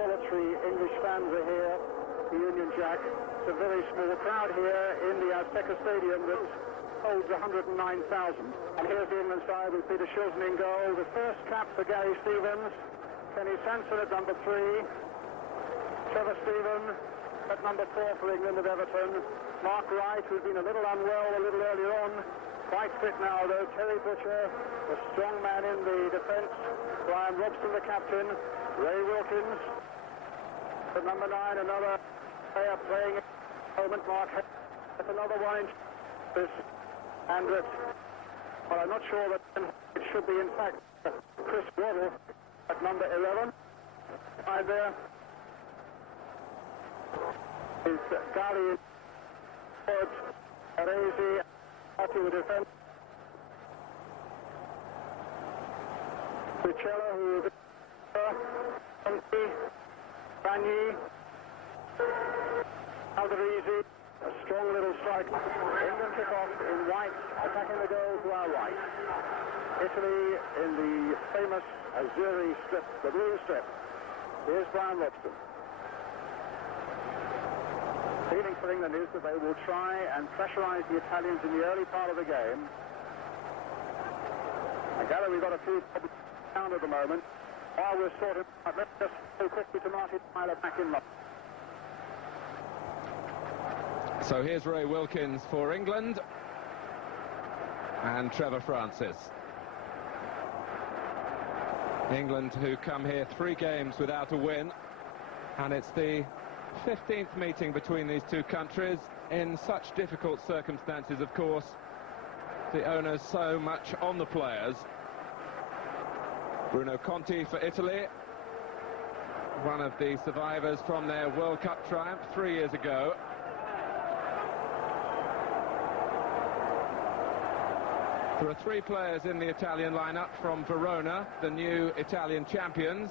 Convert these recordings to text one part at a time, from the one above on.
solitary English fans are here, the Union Jack. It's a very small crowd here in the Azteca Stadium that holds 109,000. And here's the England side with Peter Shilton in goal. The first cap for Gary Stevens. Kenny Sansom at number 3. Trevor Stephen at number 4 for England at Everton. Mark Wright, who's been a little unwell a little earlier on. Quite fit now, though. Terry Butcher, a strong man in the defence. Bryan Robson, the captain. Ray Wilkins at number 9, another player playing at the moment. Mark at another one in this. And well, I'm not sure that it should be, in fact, Chris Hoddle at number 11. Right there is Galli, Baresi, to the defence. Tricella, who is Conti, Bagni, Galderisi, a strong little strike. England kick off in white, attacking the goal to our right. Italy in the famous Azzurri strip, the blue strip. Here's Bryan Robson. The feeling for England is that they will try and pressurise the Italians in the early part of the game. I gather we've got a few problems down at the moment. While we're sorted, let's just go quickly to Martin Tyler back in line. So here's Ray Wilkins for England and Trevor Francis. England, who come here 3 games without a win, and it's the 15th meeting between these two countries in such difficult circumstances. Of course, the owners so much on the players. Bruno Conti for Italy, one of the survivors from their World Cup triumph 3 years ago. There are 3 players in the Italian lineup from Verona, the new Italian champions.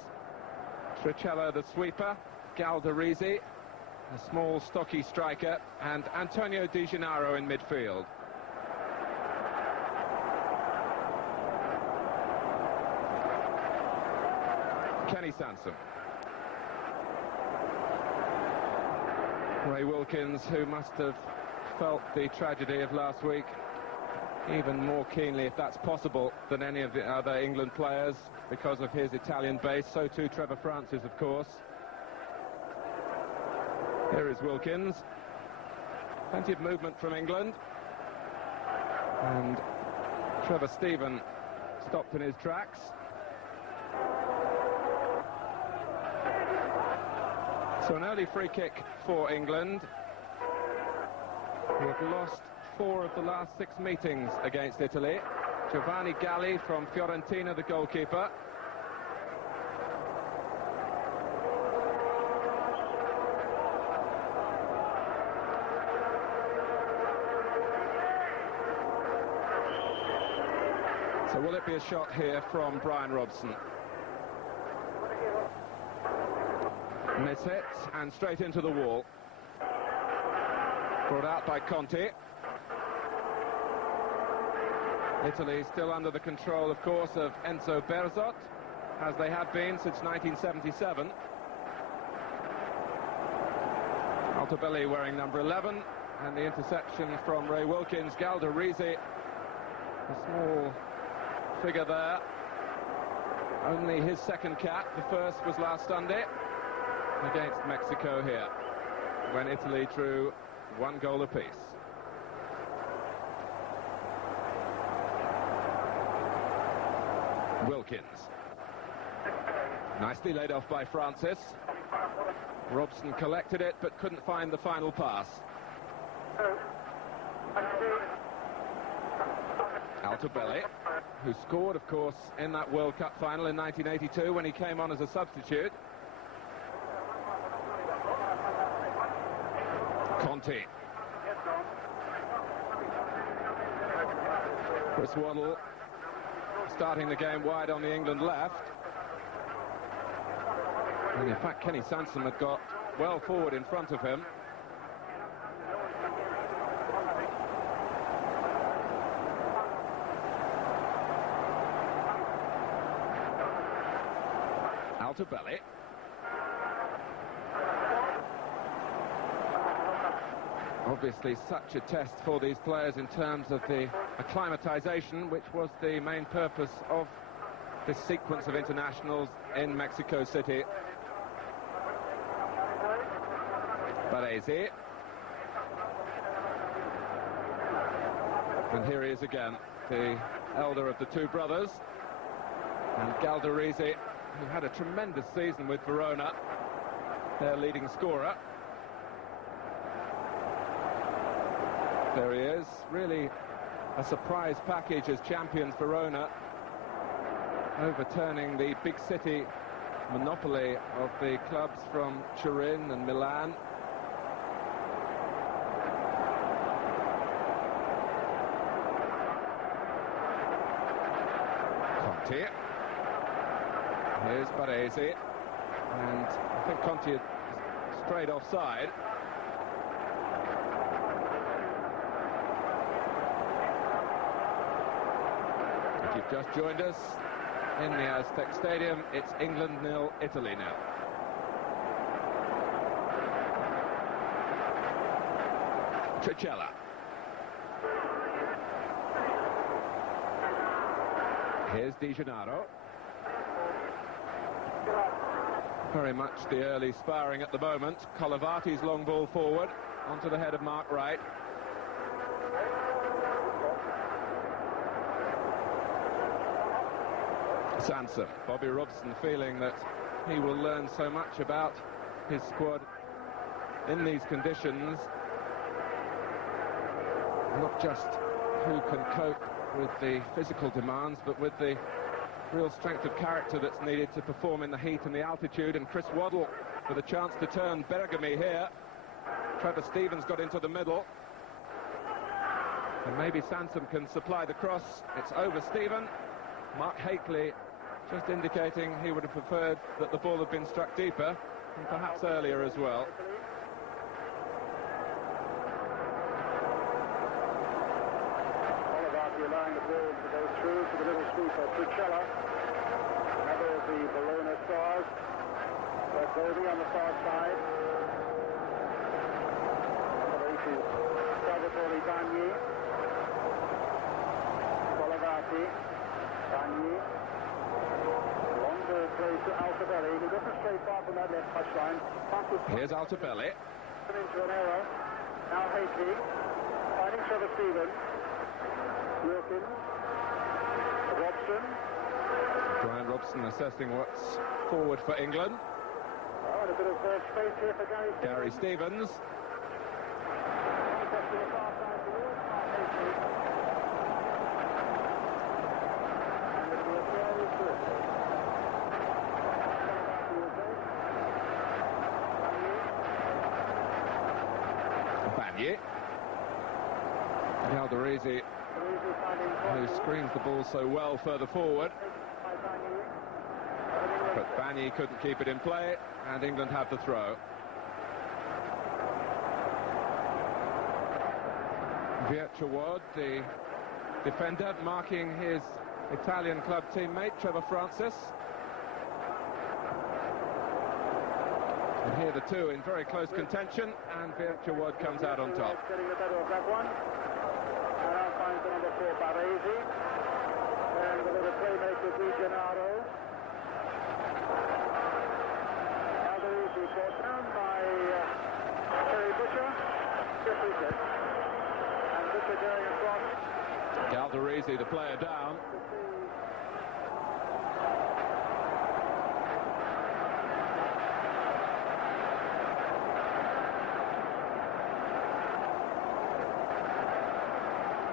Tricella, the sweeper, Galderisi, a small, stocky striker, and Antonio Di Gennaro in midfield. Kenny Sansom. Ray Wilkins, who must have felt the tragedy of last week even more keenly, if that's possible, than any of the other England players because of his Italian base. So too Trevor Francis, of course. Here is Wilkins. Plenty of movement from England. And Trevor Stephen stopped in his tracks. So an early free kick for England, who have lost 4 of the last 6 meetings against Italy. Giovanni Galli from Fiorentina, the goalkeeper. So will it be a shot here from Bryan Robson? And it's hit, and straight into the wall. Brought out by Conti. Italy still under the control, of course, of Enzo Bearzot, as they have been since 1977. Altobelli wearing number 11, and the interception from Ray Wilkins. Galderisi, a small figure there. Only his second cap. The first was last Sunday against Mexico here, when Italy drew 1 goal apiece. Wilkins. Nicely laid off by Francis. Robson collected it, but couldn't find the final pass. Altobelli, who scored, of course, in that World Cup final in 1982 when he came on as a substitute. Conti. Chris Hoddle starting the game wide on the England left. And in fact, Kenny Sansom had got well forward in front of him. Altobelli. Obviously such a test for these players in terms of the acclimatization, which was the main purpose of this sequence of internationals in Mexico City. Baresi. And here he is again, the elder of the two brothers. And Galderisi, who had a tremendous season with Verona, their leading scorer. There he is, really a surprise package as champions Verona, overturning the big city monopoly of the clubs from Turin and Milan. Conti. Here's Baresi, and I think Conti had strayed offside. If you've just joined us in the Azteca Stadium, it's England 0, Italy 0. Tricella. Here's Gennaro. Very much the early sparring at the moment. Collovati's long ball forward onto the head of Wright. Sansom. Bobby Robson feeling that he will learn so much about his squad in these conditions. Not just who can cope with the physical demands, but with the real strength of character that's needed to perform in the heat and the altitude. And Chris Hoddle with a chance to turn Bergomi here. Trevor Stevens got into the middle, and maybe Sansom can supply the cross. It's over Steven. Mark Hakely just indicating he would have preferred that the ball had been struck deeper, and perhaps earlier as well. Allowing the ball to go through to the little sweeper, Tricella, another of the Verona stars. Bergomi on the far side. Salvatore Bagni. Collovati. Bagni. Long ball play to Altobelli. He doesn't stray far from that left touchline. Here's Altobelli. Into an error. Now Hakely. Finding Trevor Stevens. Wilkins, Robson. Brian Robson assessing what's forward for England. Oh, and a bit of space here for Gary Stevens. Bagni. Galderisi, who screens the ball so well further forward, but Bagni couldn't keep it in play, and England have the throw. Vierchowod, the defender, marking his Italian club teammate Trevor Francis. And here the two in very close contention, and Vierchowod comes out on top. Getting the better of that one. And now finds the number 4, Baresi. And the little playmaker, Gennaro. Galderisi brought down by Terry Butcher. Just reset. And Butcher going across. Galderisi, the player, down.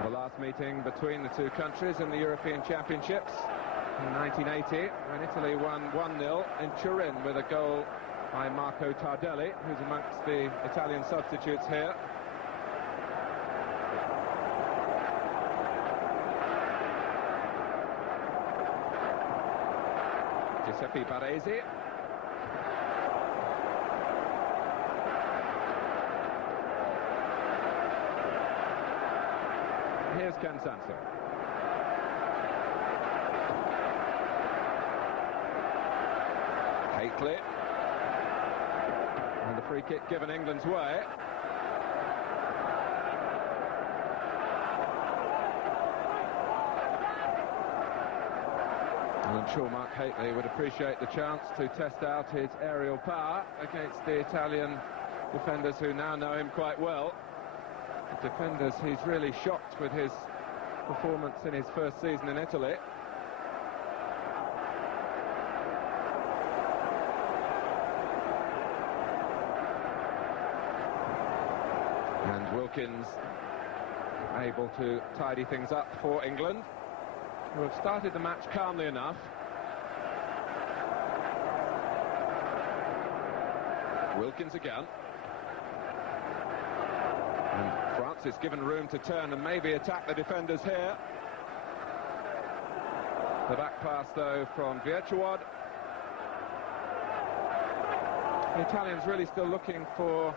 The last meeting between the two countries in the European Championships in 1980, when Italy won 1-0 in Turin with a goal by Marco Tardelli, who's amongst the Italian substitutes here. Giuseppe Baresi. Here's Ken Sansom. Hakely. And the free kick given England's way. And I'm sure Mark Hateley would appreciate the chance to test out his aerial power against the Italian defenders who now know him quite well. The defenders he's really shocked with his performance in his first season in Italy. And Wilkins able to tidy things up for England, who have started the match calmly enough. Wilkins again. And France is given room to turn and maybe attack the defenders here. The back pass, though, from Vierchowod. The Italians really still looking for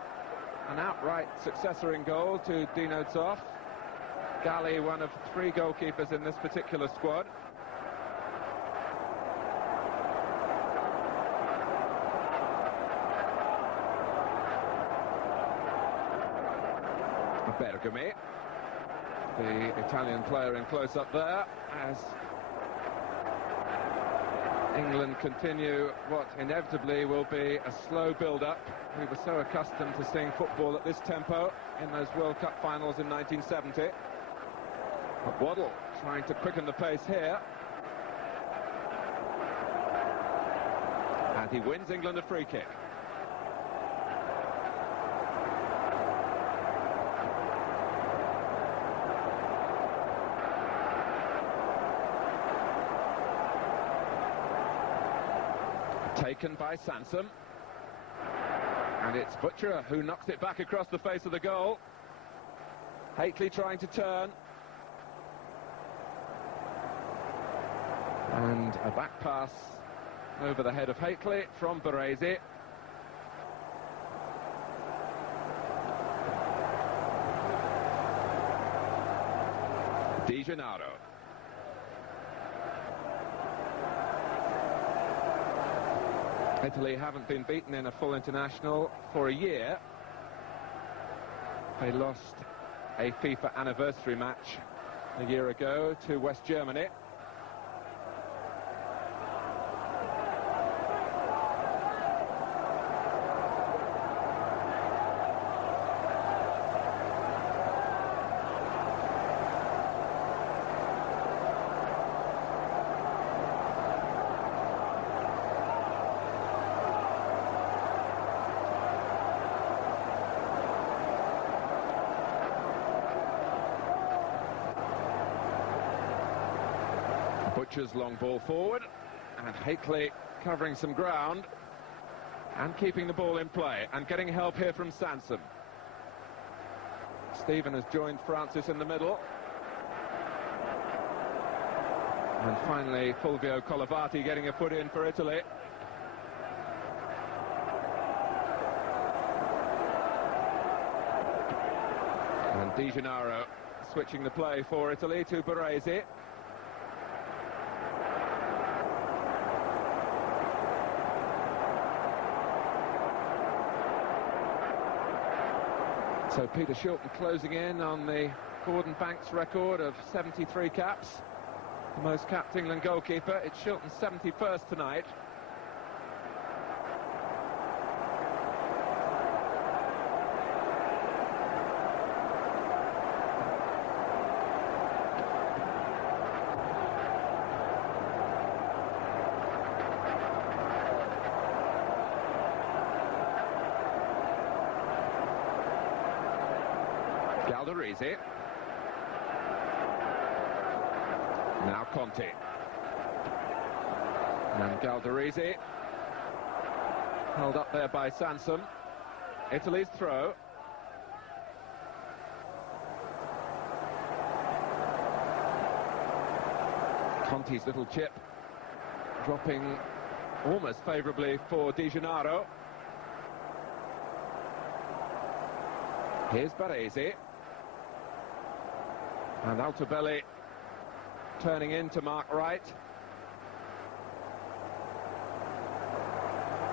an outright successor in goal to Dino's off. Galli, one of 3 goalkeepers in this particular squad. Bergomi, the Italian player in close-up there, as England continue what inevitably will be a slow build-up. We were so accustomed to seeing football at this tempo in those World Cup finals in 1970. But Hoddle trying to quicken the pace here. And he wins England a free kick. Taken by Sansom. And it's Butcher who knocks it back across the face of the goal. Hateley trying to turn. And a back pass over the head of Hateley from Baresi. Gennaro. Italy haven't been beaten in a full international for a year. They lost a FIFA anniversary match a year ago to West Germany. Butcher's long ball forward, and Hateley covering some ground and keeping the ball in play and getting help here from Sansom. Stephen has joined Francis in the middle. And finally Fulvio Collovati getting a foot in for Italy. And Gennaro switching the play for Italy to Baresi. So Peter Shilton closing in on the Gordon Banks record of 73 caps. The most capped England goalkeeper. It's Shilton's 71st tonight. Galderisi. Now Conti. And Galderisi held up there by Sansom. Italy's throw. Conti's little chip dropping almost favourably for Gennaro. Here's Baresi. And Altobelli turning in to mark Wright.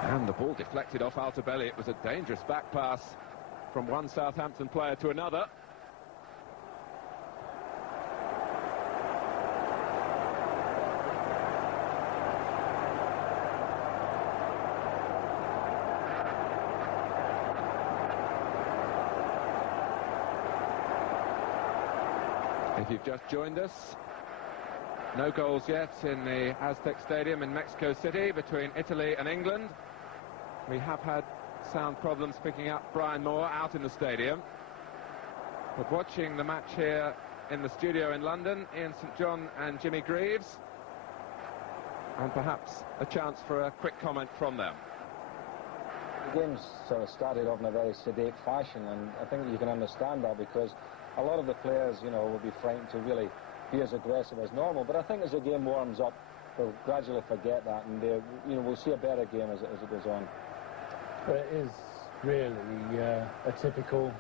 And the ball deflected off Altobelli. It was a dangerous back pass from one Southampton player to another. If you've just joined us, no goals yet in the Aztec Stadium in Mexico City between Italy and England. We have had sound problems picking up Brian Moore out in the stadium. But watching the match here in the studio in London, Ian St John and Jimmy Greaves, and perhaps a chance for a quick comment from them. The game's sort of started off in a very sedate fashion, and I think you can understand that because a lot of the players, you know, will be frightened to really be as aggressive as normal. But I think as the game warms up, they'll gradually forget that, and you know, we'll see a better game as it goes on. But it is really a typical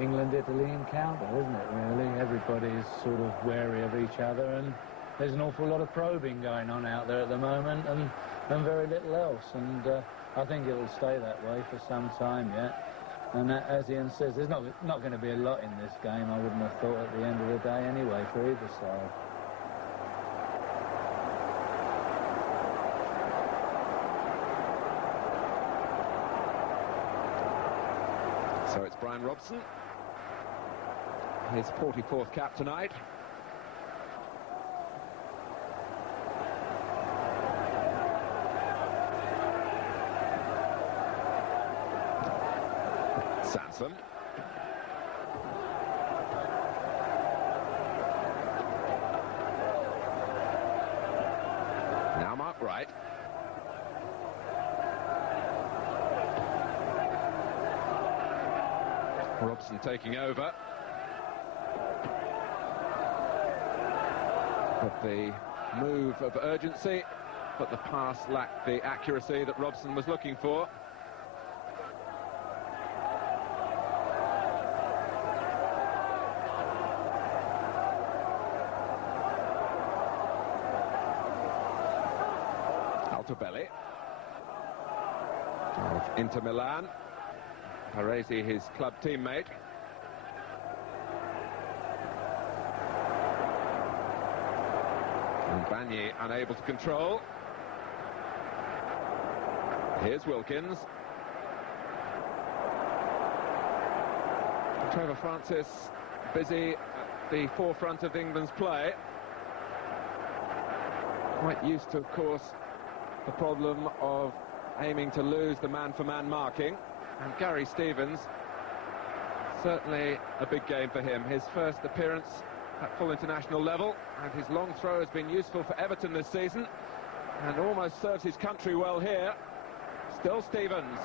England-Italy encounter, isn't it, really? Everybody's sort of wary of each other, and there's an awful lot of probing going on out there at the moment, and very little else. And I think it'll stay that way for some time yet. And as Ian says, there's not going to be a lot in this game, I wouldn't have thought, at the end of the day anyway, for either side. So it's Brian Robson, his 44th cap tonight. Sansom. Now Mark Wright. Robson taking over. But the move of urgency, but the pass lacked the accuracy that Robson was looking for. Altobelli of Inter Milan. Baresi, his club teammate. And Bagni unable to control. Here's Wilkins. Trevor Francis busy at the forefront of England's play. Quite used to, of course, the problem of aiming to lose the man-for-man marking. And Gary Stevens, certainly a big game for him. His first appearance at full international level, and his long throw has been useful for Everton this season, and almost serves his country well here. Still Stevens.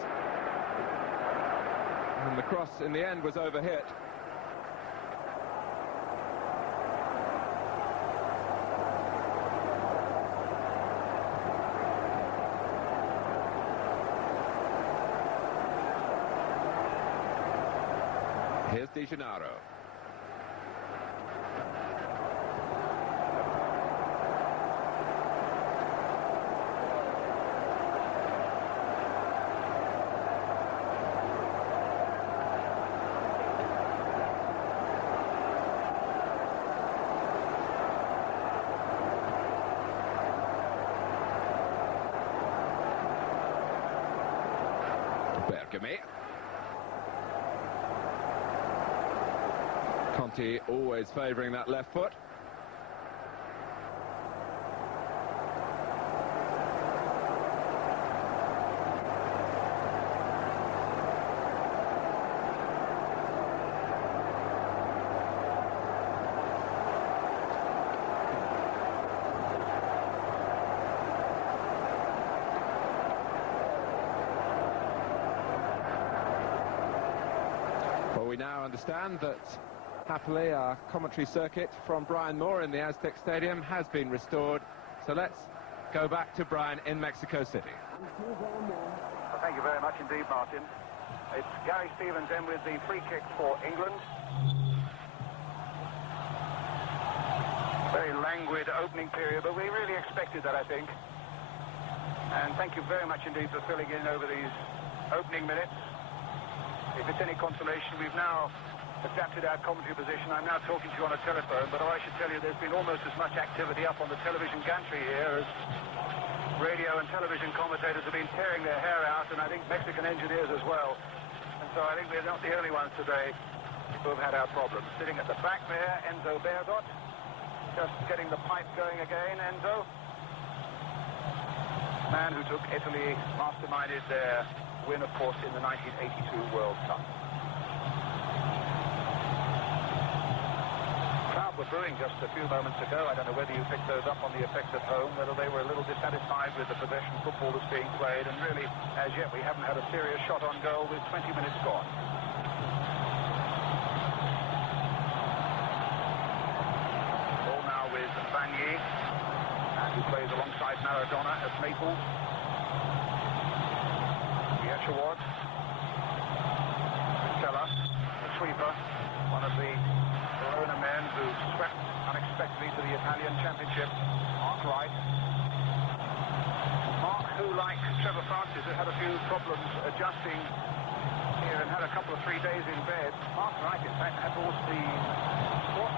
And the cross in the end was overhit. Here's Gennaro. Bergomi. Conti always favouring that left foot. Well, we now understand that happily, our commentary circuit from Brian Moore in the Aztec Stadium has been restored. So let's go back to Brian in Mexico City. Well, thank you very much indeed, Martin. It's Gary Stevens in with the free kick for England. Very languid opening period, but we really expected that, I think. And thank you very much indeed for filling in over these opening minutes. If it's any consolation, we've now adapted our commentary position. I'm now talking to you on a telephone, but I should tell you there's been almost as much activity up on the television gantry here as radio and television commentators have been tearing their hair out, and I think Mexican engineers as well. And so I think we're not the only ones today who have had our problems. Sitting at the back there, Enzo Bearzot. Just getting the pipe going again, Enzo. Man who took Italy, masterminded their win, of course, in the 1982 World Cup. Crowd were brewing just a few moments ago. I don't know whether you picked those up on the effect at home, whether they were a little dissatisfied with the possession football that's being played, and really, as yet, we haven't had a serious shot on goal with 20 minutes gone. Ball now with Bagni, who plays alongside Maradona at Naples. Vierchowod. Tricella, the sweeper, one of the Verona men who swept unexpectedly to the Italian Championship. Wright. Mark, who, like Trevor Francis, had a few problems adjusting here and had a couple of 3 days in bed. Mark Wright, in fact, had forced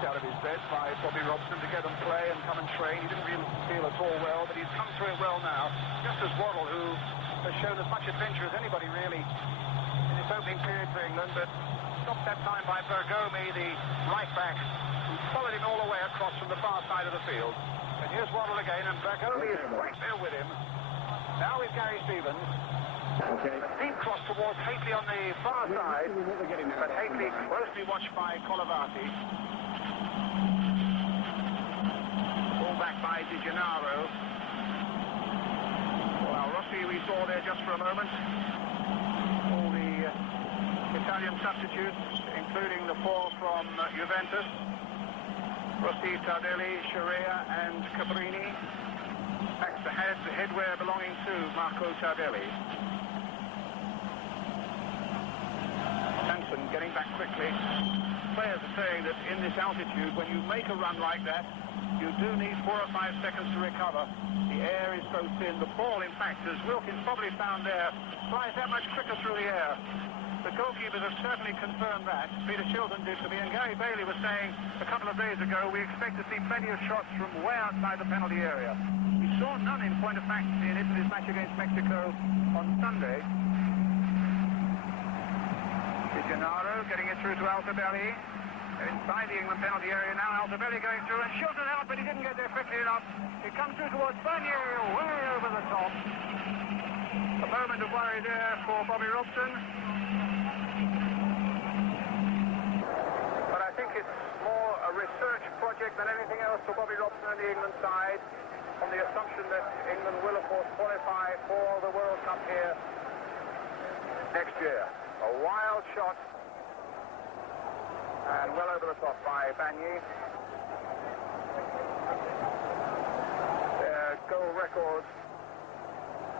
out of his bed by Bobby Robson to get and play and come and train. He didn't really feel at all well, but he's come through it well now. Just as Hoddle, who has shown as much adventure as anybody really in this opening period for England, but stopped that time by Bergomi, the right back, who followed him all the way across from the far side of the field. And here's Hoddle again, and Bergomi is right there with him. Now with Gary Stevens. Okay. A deep cross towards Hately on the far side, but Hately closely watched by Collovati. Ball back by Gennaro. Well, Rossi we saw there just for a moment. All the Italian substitutes, including the four from Juventus. Rossi, Tardelli, Sharea and Cabrini. Backs the headwear belonging to Marco Tardelli. Sansom getting back quickly. Players are saying that in this altitude, when you make a run like that, you do need 4 or 5 seconds to recover. The air is so thin. The ball, in fact, as Wilkins probably found there, flies that much quicker through the air. The goalkeepers have certainly confirmed that. Peter Shilton did to me, and Gary Bailey was saying a couple of days ago, we expect to see plenty of shots from way outside the penalty area. We saw none, in point of fact, in Italy's match against Mexico on Sunday. Gennaro getting it through to Altobelli. They're inside the England penalty area now. Altobelli going through, and Shilton out, but he didn't get there quickly enough. It comes through towards Bagni, way over the top. A moment of worry there for Bobby Robson. But I think it's more a research project than anything else for Bobby Robson and the England side, on the assumption that England will, of course, qualify for the World Cup here next year. A wild shot, and well over the top by Bagni. Their goal record,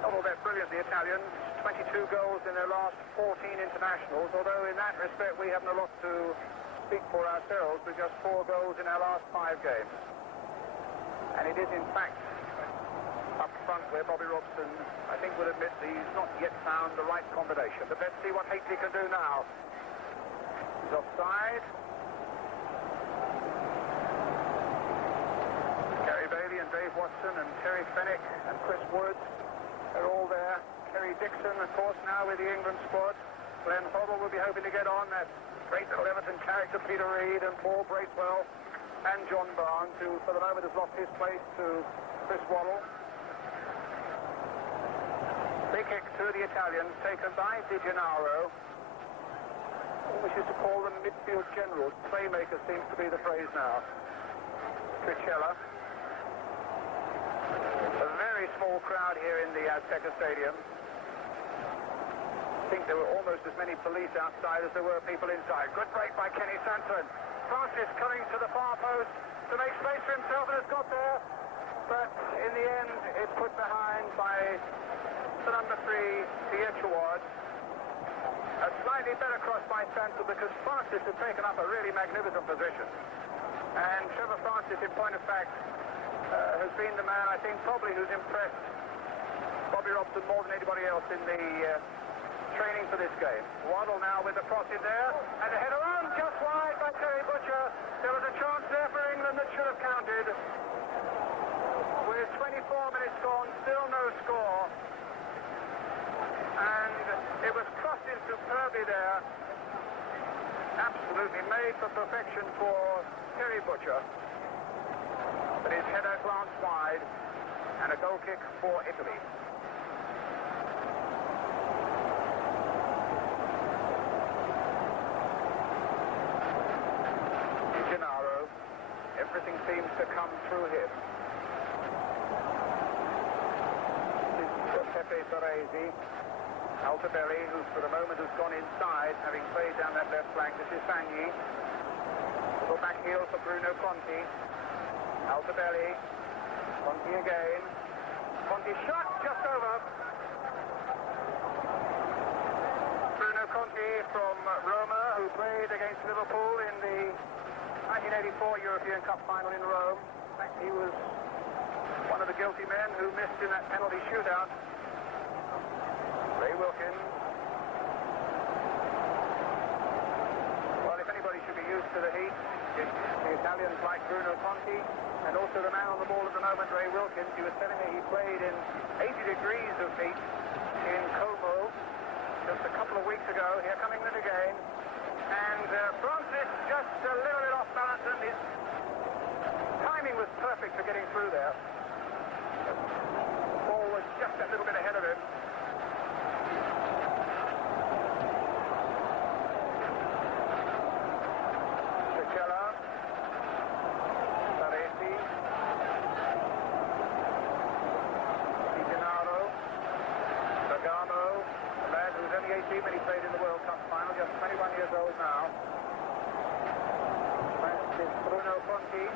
not all that brilliant, the Italians. 22 goals in their last 14 internationals, although in that respect we haven't a lot to speak for ourselves, with just 4 goals in our last 5 games. And it is, in fact, up front where Bobby Robson, I think, would admit that he's not yet found the right combination. But let's see what Hately can do now. He's offside. Gary Bailey and Dave Watson and Terry Fenwick and Chris Wood are all there. Kerry Dixon, of course, now with the England squad. Glenn Hoddle will be hoping to get on. That great little Everton character, Peter Reid and Paul Bracewell and John Barnes, who for the moment has lost his place to Chris Waddle. Big kick to the Italians, taken by Gennaro. Who wishes to call them midfield generals? Playmaker seems to be the phrase now. Tricella. A very small crowd here in the Azteca Stadium. I think there were almost as many police outside as there were people inside. Good break by Kenny Sanson. Francis coming to the far post to make space for himself, and has got there. But in the end, it's put behind by the number 3, Vierchowod. A slightly better cross by Sansom, because Francis had taken up a really magnificent position. And Trevor Francis, in point of fact, has been the man, I think, probably who's impressed Bobby Robson more than anybody else in the training for this game. Waddle now with the cross in there, and a header on just wide by Terry Butcher. There was a chance there for England that should have counted. With 24 minutes gone, still no score. And it was crossed in superbly there. absolutely made for perfection for Terry Butcher. But his header glanced wide, and a goal kick for Italy. Gennaro, everything seems to come through him. This is Pepe Baresi. Altobelli, who for the moment has gone inside, having played down that left flank. This is Bagni. Little back heel for Bruno Conti. Altobelli. Conti again. Conti shot just over. Bruno Conti from Roma, who played against Liverpool in the 1984 European Cup final in Rome. In fact, he was one of the guilty men who missed in that penalty shootout. Ray Wilkins. Well, if anybody should be used to the heat, it's the Italians like Bruno Conti, and also the man on the ball at the moment, Ray Wilkins. He was telling me he played in 80 degrees of heat in Como just a couple of weeks ago. Here coming then again. And Francis just a little bit off balance, and his timing was perfect for getting through there. The ball was just a little bit ahead of him. Tricella, Baresi, Gennaro, Bergomi, a lad who's only 18 when he played in the World Cup final, just 21 years old now. This Bruno Conti,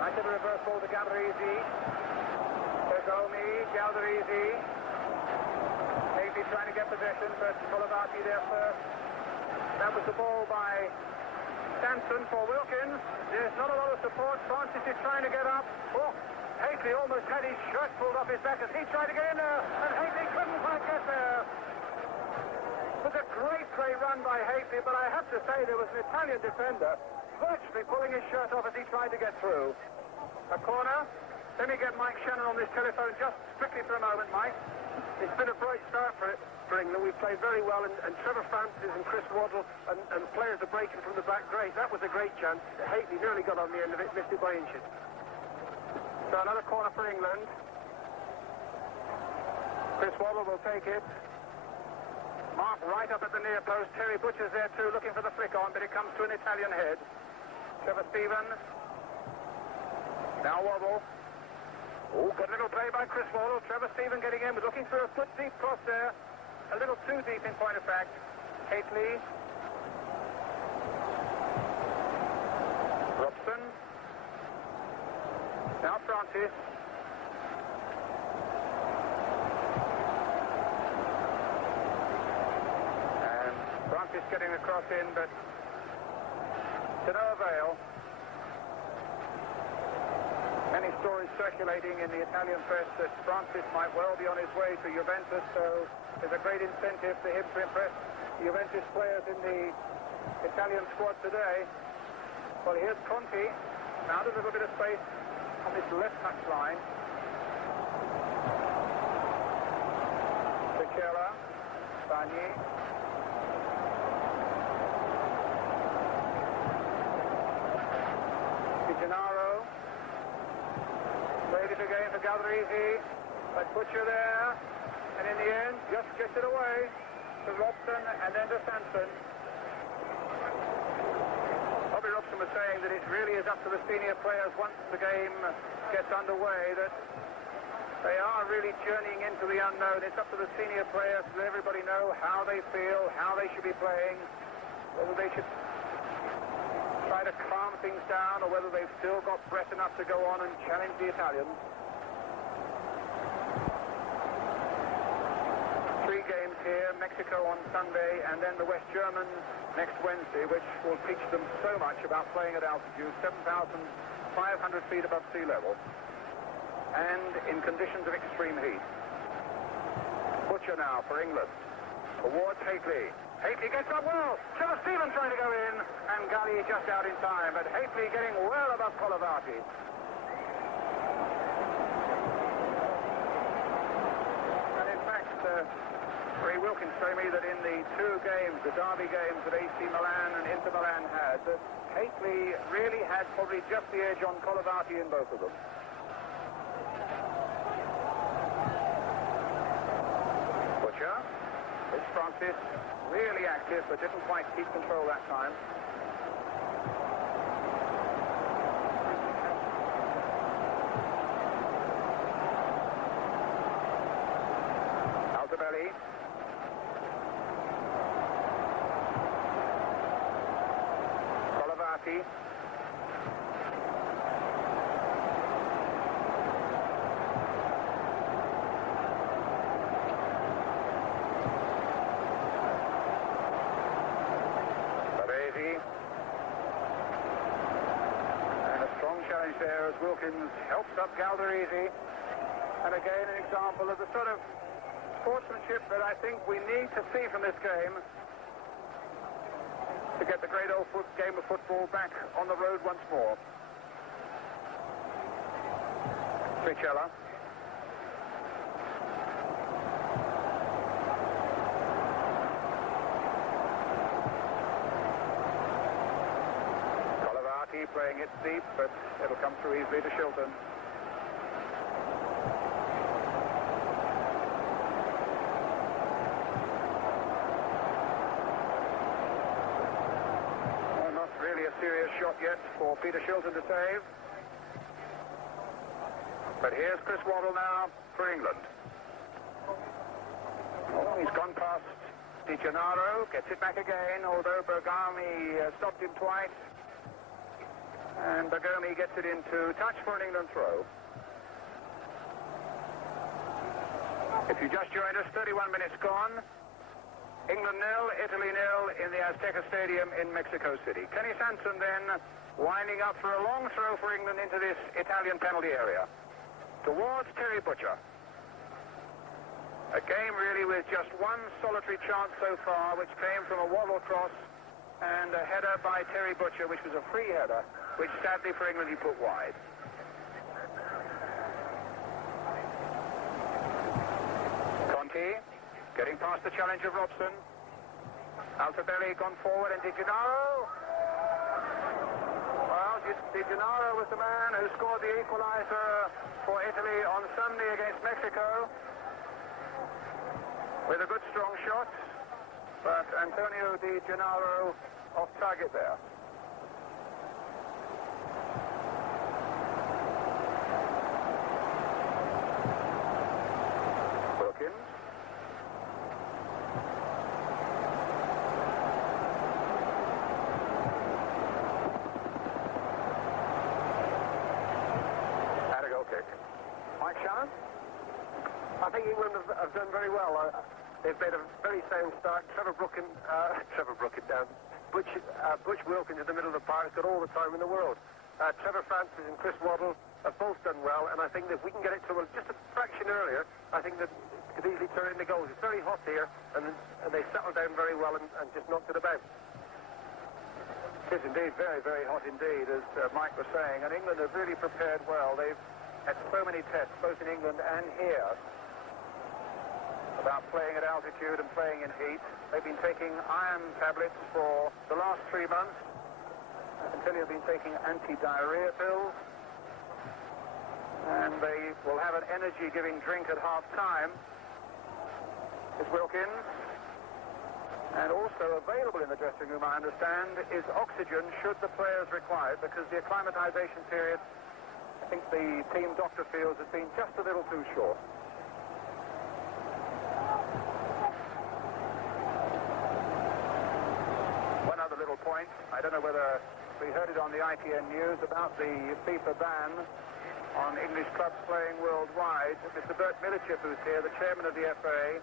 right to the reverse ball to Galderisi. Bergomi, Galderisi. Maybe trying to get possession, but Collovati there first. That was the ball by Sansom for Wilkins. There's not a lot of support. Francis is trying to get up. Oh, Haley almost had his shirt pulled off his back as he tried to get in there, and Haley couldn't quite get there. It was a great run by Haley, but I have to say there was an Italian defender virtually pulling his shirt off as he tried to get through. A corner. Let me get Mike Shannon on this telephone just strictly for a moment, Mike. It's been a bright start for England. We've played very well, and Trevor Francis and Chris Hoddle and players are breaking from the back. Great. That was a great chance. Haley nearly got on the end of it, missed it by inches. So another corner for England. Chris Hoddle will take it. Mark right up at the near post. Terry Butcher's there too, looking for the flick on, but it comes to an Italian head. Trevor Stephen. Now Hoddle. Oh, good little play by Chris Hoddle. Trevor Stephen getting in, but looking for a foot deep cross there. A little too deep in point of fact. Haley. Robson. Now Francis. And Francis getting a cross in, but to no avail. Many stories circulating in the Italian press that Francis might well be on his way to Juventus, so there's a great incentive for him to impress Juventus players in the Italian squad today. Well, here's Conti, found a little bit of space on this left touchline. Tricella, Bagni. Gennaro. Played it again for Galderisi, but Butcher there, and in the end, just gets it away to Robson and then to Sansom. Bobby Robson was saying that it really is up to the senior players once the game gets underway, that they are really journeying into the unknown. It's up to the senior players to let everybody know how they feel, how they should be playing, whether they should try to calm things down or whether they've still got breath enough to go on and challenge the Italians. 3 games here, Mexico on Sunday and then the West Germans next Wednesday, which will teach them so much about playing at altitude, 7,500 feet above sea level, and in conditions of extreme heat. Butcher now for England, towards Haley. Haley gets up well. Trevor Stephen trying to go in, and Galli just out in time, but Haley getting well above Collovati. And in fact, Ray Wilkins told me that in the 2 games, the derby games that AC Milan and Inter Milan had, said that Hately really had probably just the edge on Collovati in both of them. Butcher. It's Francis, really active, but didn't quite keep control that time. Altobelli. Collovati. Baresi. And a strong challenge there as Wilkins helps up Galderisi. And again an example of the sort of sportsmanship that I think we need to see from this game to get the great old game of football back on the road once more. Tricella. Collovati playing it deep, but it'll come through easily to Shilton. Serious shot yet for Peter Shilton to save. But here's Chris Waddle now for England. Oh, he's gone past Gennaro, gets it back again, although Bergomi stopped him twice. And Bergomi gets it into touch for an England throw. If you just joined us, 31 minutes gone. England 0, Italy 0 in the Azteca Stadium in Mexico City. Kenny Sansom then winding up for a long throw for England into this Italian penalty area. Towards Terry Butcher. A game really with just one solitary chance so far, which came from a Waddle cross and a header by Terry Butcher, which was a free header, which sadly for England he put wide. Conti. Getting past the challenge of Robson. Altobelli gone forward, and Gennaro. Well, Gennaro was the man who scored the equalizer for Italy on Sunday against Mexico with a good strong shot, but Antonio Di Gennaro off target there. Wilkins. I think England have done very well. They've made a very sound start. Butch Wilkins in the middle of the park has got all the time in the world. Trevor Francis and Chris Waddle have both done well, and I think that if we can get it to just a fraction earlier, I think that it could easily turn into goals. It's very hot here, and they settled down very well and just knocked it about. It is indeed very, very hot indeed, as Mike was saying, and England have really prepared well. They've had so many tests, both in England and here, about playing at altitude and playing in heat. They've been taking iron tablets for the last 3 months. Until they've been taking anti-diarrhea pills. And they will have an energy-giving drink at half-time. Is Wilkins. And also available in the dressing room, I understand, is oxygen should the players require it, because the acclimatization period, I think the team doctor feels, has been just a little too short. One other little point, I don't know whether we heard it on the ITN news about the FIFA ban on English clubs playing worldwide. Mr. Bert Milichip, who's here, the chairman of the FA,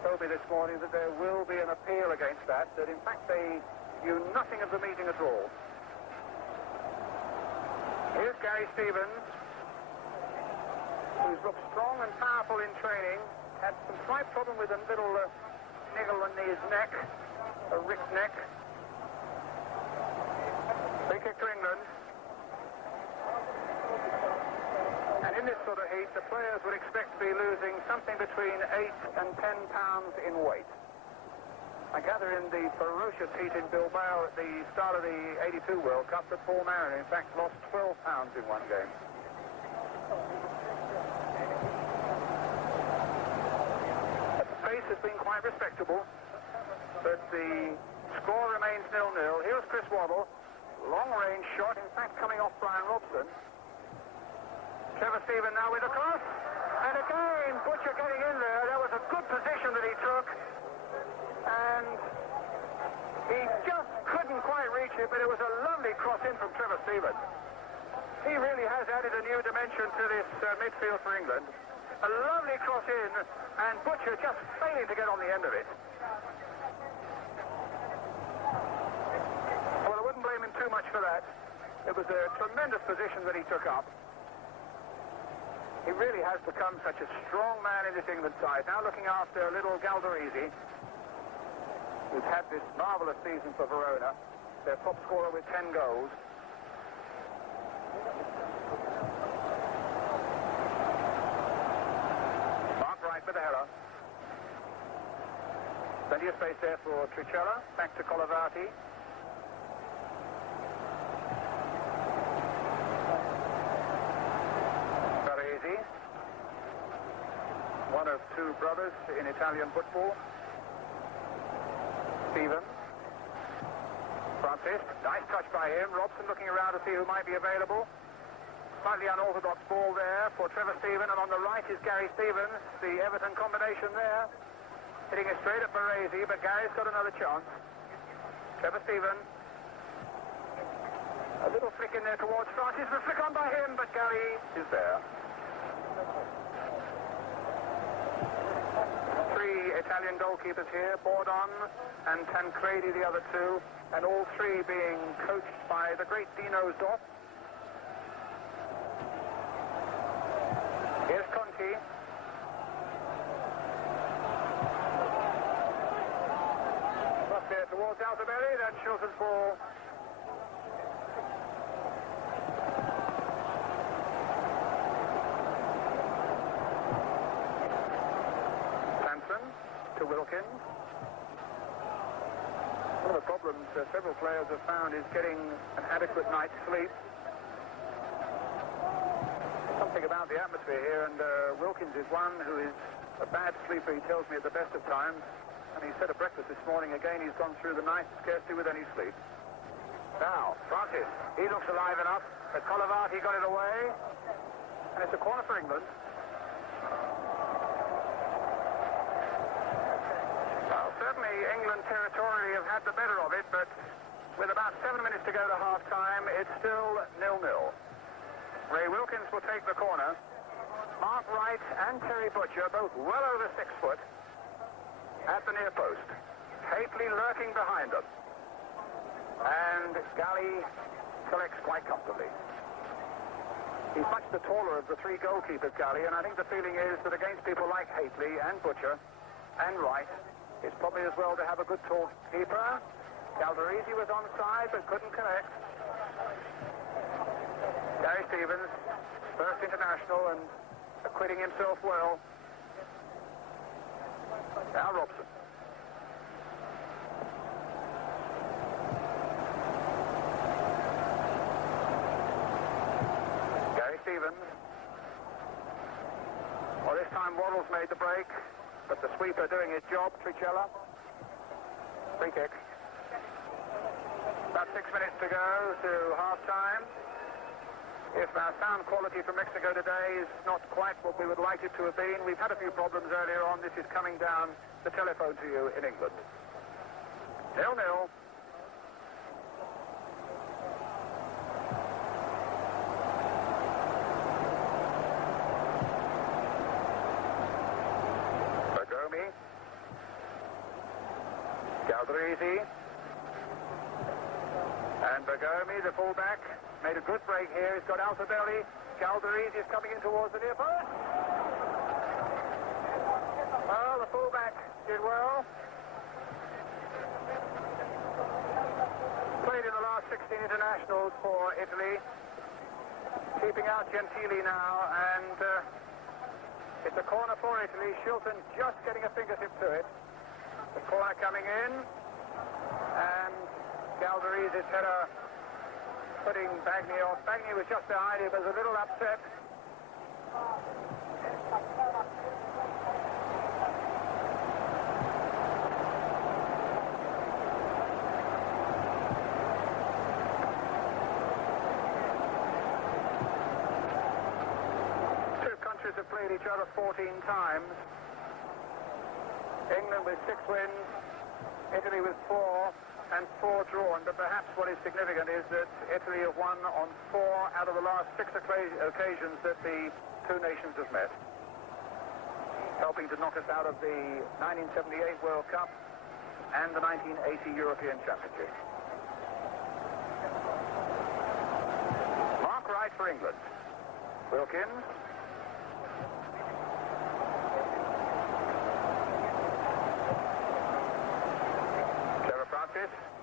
told me this morning that there will be an appeal against that in fact they knew nothing of the meeting at all. Here's Gary Stevens, who's looked strong and powerful in training, had some slight problem with a little niggle in his neck, a ripped neck. Free kick to England. And in this sort of heat, the players would expect to be losing something between 8 and 10 pounds in weight. I gather in the ferocious heat in Bilbao at the start of the '82 World Cup that Paul Mariner, in fact, lost 12 pounds in one game. The pace has been quite respectable, but the score remains 0-0. Here's Chris Waddle, long-range shot, in fact, coming off Bryan Robson. Trevor Stephen now with a cross, and again, Butcher getting in there. That was a good position that he took, and he just couldn't quite reach it, but it was a lovely cross in from Trevor Stephen. He really has added a new dimension to this midfield for England. A lovely cross in, and Butcher just failing to get on the end of it. Well, I wouldn't blame him too much for that. It was a tremendous position that he took up. He really has become such a strong man in this England side. Now looking after little Galderisi, who's had this marvellous season for Verona, their top scorer with 10 goals. Mark Wright with the header. Plenty of space there for Tricella. Back to Collovati. Baresi. One of two brothers in Italian football. Stephen. Francis. Nice touch by him. Robson looking around to see who might be available. Slightly unorthodox ball there for Trevor Stephen, and on the right is Gary Stevens, the Everton combination there. Hitting it straight at Baresi, but Gary's got another chance. Trevor Stephen. A little flick in there towards Francis, a flick on by him, but Gary is there. Three Italian goalkeepers here, Bordon and Tancredi, the other two, and all three being coached by the great Dino Zoff. Here's Conti. Up there towards Altobelli, that's Shilton's ball. Sansom to Wilkins. One of the problems several players have found is getting an adequate night's sleep. Something about the atmosphere here, and Wilkins is one who is a bad sleeper, he tells me, at the best of times. And he said at breakfast this morning, again, he's gone through the night scarcely with any sleep. Now, Francis, he looks alive enough, but Collovati got it away, and it's a corner for England. Well, certainly England territorially have had the better of it, but with about 7 minutes to go to half-time, it's still 0-0. Ray Wilkins will take the corner. Mark Wright and Terry Butcher, both well over 6 foot, at the near post. Haley lurking behind them. And Galli selects quite comfortably. He's much the taller of the three goalkeepers, Galli, and I think the feeling is that against people like Haley and Butcher and Wright, it's probably as well to have a good tall keeper. Galderisi was onside but couldn't connect. Gary Stevens, first international and acquitting himself well. Now Robson. Gary Stevens. Well, this time Waddle's made the break, but the sweeper doing his job, Tricella. Free kick. About 6 minutes to go to half-time. If our sound quality from Mexico today is not quite what we would like it to have been, we've had a few problems earlier on. This is coming down the telephone to you in England. 0-0. Bergomi. Galderisi. And Bergomi, the fullback, made a good break here. He's got Altobelli. Galderisi is coming in towards the near post. Well, the fullback did well. Played in the last 16 internationals for Italy. Keeping out Gentili now, and it's a corner for Italy. Shilton just getting a fingertip to it. The corner coming in, and Galderisi's header putting Bagni off. Bagni was just behind him, was a little upset. Two countries have played each other 14 times. England with 6 wins, Italy with 4, and 4 drawn. But perhaps what is significant is that Italy have won on 4 out of the last 6 occasions that the two nations have met, helping to knock us out of the 1978 World Cup and the 1980 European Championship. Mark Wright for England. Wilkins.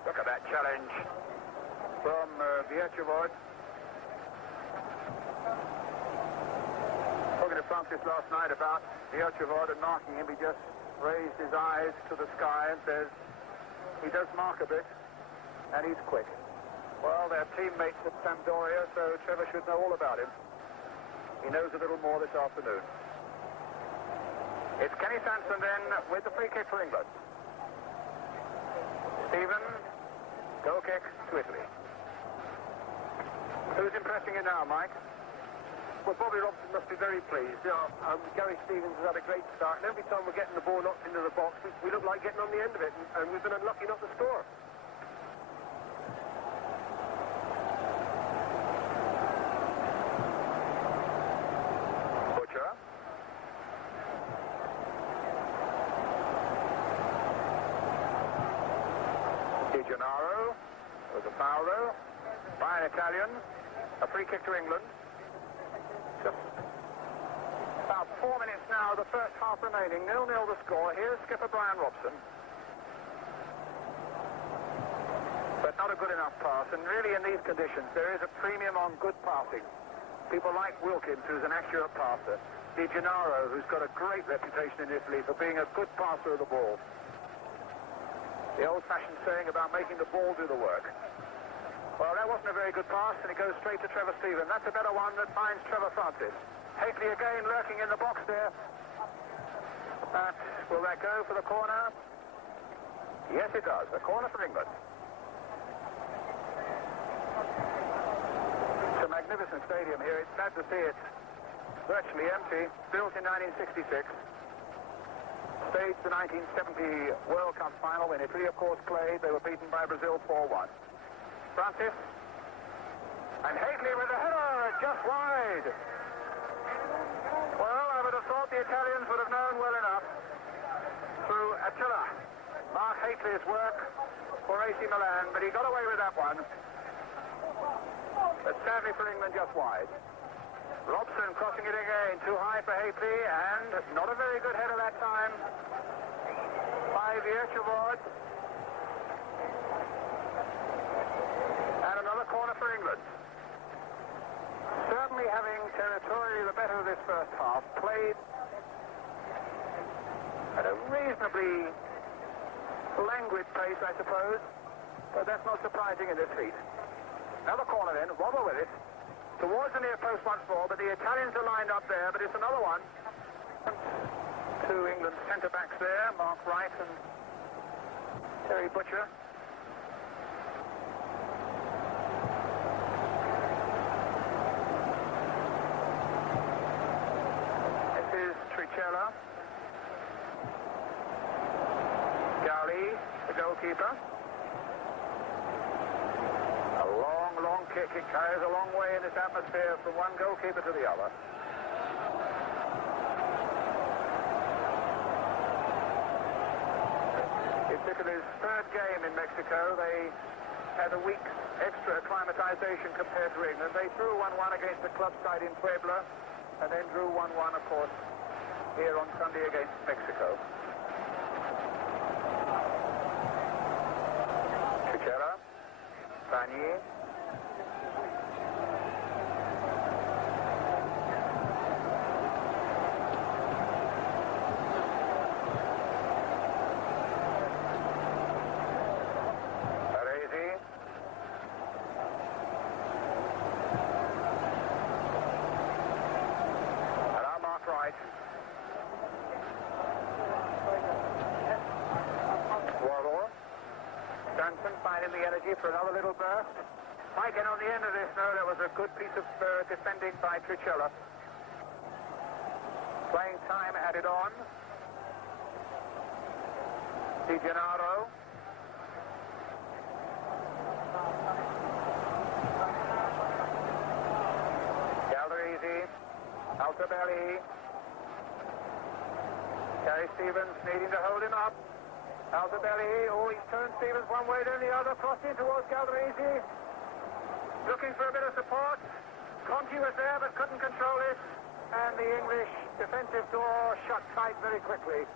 Look at that challenge from Vierchowod. Talking to Francis last night about Vierchowod and marking him, he just raised his eyes to the sky and says he does mark a bit and he's quick. Well, they're teammates at Sampdoria, so Trevor should know all about him. He knows a little more this afternoon. It's Kenny Sansom then with the free kick for England. Stephen, goal kick to Italy. Who's impressing you now, Mike? Well, Bobby Robson must be very pleased. Gary Stevens has had a great start, and every time we're getting the ball knocked into the box, we look like getting on the end of it, and we've been unlucky not to score. Gennaro with a foul though by an Italian. A free kick to England. Just about 4 minutes now, the first half remaining. 0-0 the score. Here's skipper Bryan Robson. But not a good enough pass, and really in these conditions there is a premium on good passing. People like Wilkins, who's an accurate passer. Di Gennaro, who's got a great reputation in Italy for being a good passer of the ball. The old-fashioned saying about making the ball do the work. Well, that wasn't a very good pass, and it goes straight to Trevor Stephen. That's a better one that finds Trevor Francis. Haley again lurking in the box there. But will that go for the corner? Yes, it does. A corner for England. It's a magnificent stadium here. It's sad to see it virtually empty. Built in 1966. Staged the 1970 World Cup final when Italy, of course, played. They were beaten by Brazil 4-1. Francis. And Haley with a header just wide. Well, I would have thought the Italians would have known well enough through Attila. Mark Haley's work for AC Milan, but he got away with that one. But sadly for England, just wide. Robson crossing it again, too high for Haley, and not a very good header that time by Vierchowod. And another corner for England. Certainly having territorially the better of this first half, played at a reasonably languid pace, I suppose, but that's not surprising in this heat. Another corner then, Wobble with it. Towards the near post once more, but the Italians are lined up there, but it's another one. Two England centre-backs there, Mark Wright and Terry Butcher. This is Tricella. Galli, the goalkeeper. Long kick. It carries a long way in this atmosphere from one goalkeeper to the other. It's Italy's third game in Mexico. They had a week's extra acclimatization compared to England. They drew 1-1 against the club side in Puebla, and then drew 1-1, of course, here on Sunday against Mexico. Tricella, Bagni. Sansom finding the energy for another little burst. Mike, and on the end of this, no, that was a good piece of defending by Tricella. Playing time added on. Gennaro. Galderisi. Altobelli. Gary Stevens needing to hold him up. Altobelli, oh, he's turned Stevens one way, then the other, crossing towards Galderisi. Looking for a bit of support. Conti was there, but couldn't control it. And the English defensive door shut tight very quickly.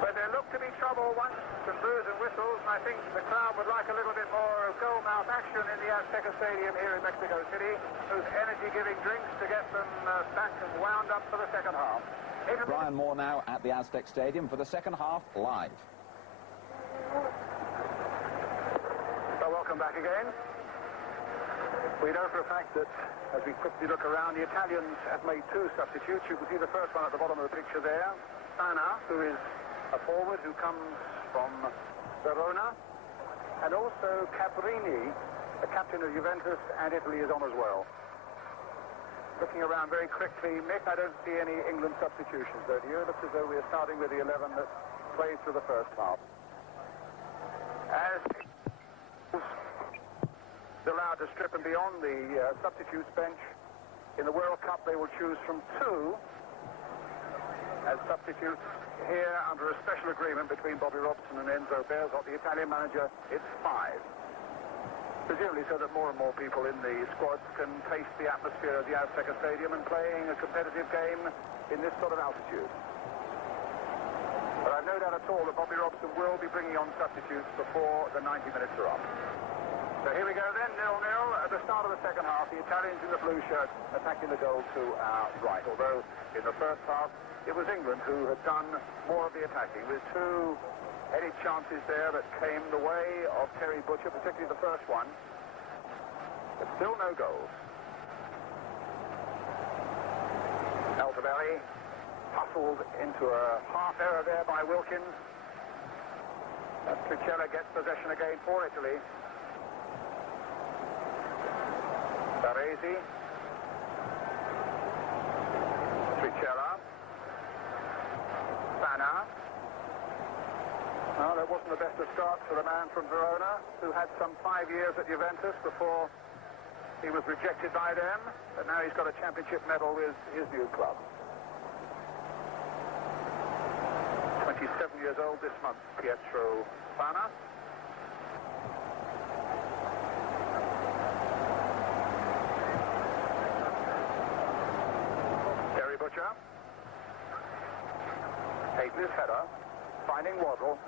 But there looked to be trouble once, some boos and whistles, and I think the crowd would like a little bit more goal-mouth action in the Azteca Stadium here in Mexico City. Those energy-giving drinks to get them back and wound up for the second half. Brian Moore now at the Aztec Stadium for the second half live. So welcome back again. We know for a fact that as we quickly look around, the Italians have made two substitutes. You can see the first one at the bottom of the picture there. Fanna, who is a forward who comes from Verona, and also Cabrini, the captain of Juventus and Italy, is on as well. Looking around very quickly, Mick, I don't see any England substitutions, though. Do you? It looks as though we're starting with the 11 that played through the first half. As allowed to strip and beyond the substitutes bench, in the World Cup they will choose from 2 as substitutes. Here, under a special agreement between Bobby Robson and Enzo Bearzot, the Italian manager, it's 5. Presumably so that more and more people in the squads can taste the atmosphere of the Azteca Stadium and playing a competitive game in this sort of altitude. But I've no doubt at all that Bobby Robson will be bringing on substitutes before the 90 minutes are up. So here we go then, 0-0 at the start of the second half. The Italians in the blue shirts attacking the goal to our right, although in the first half it was England who had done more of the attacking, with 2 headed chances there that came the way of Terry Butcher, particularly the first one. But still no goals. Altobelli hustled into a half error there by Wilkins. Tricella gets possession again for Italy. Baresi. Tricella. Fanna. No, that wasn't the best of starts for the man from Verona, who had some 5 years at Juventus before he was rejected by them, but now he's got a championship medal with his new club. 27 years old this month, Pietro Fanna. Terry Butcher. Taking his header, finding Hoddle.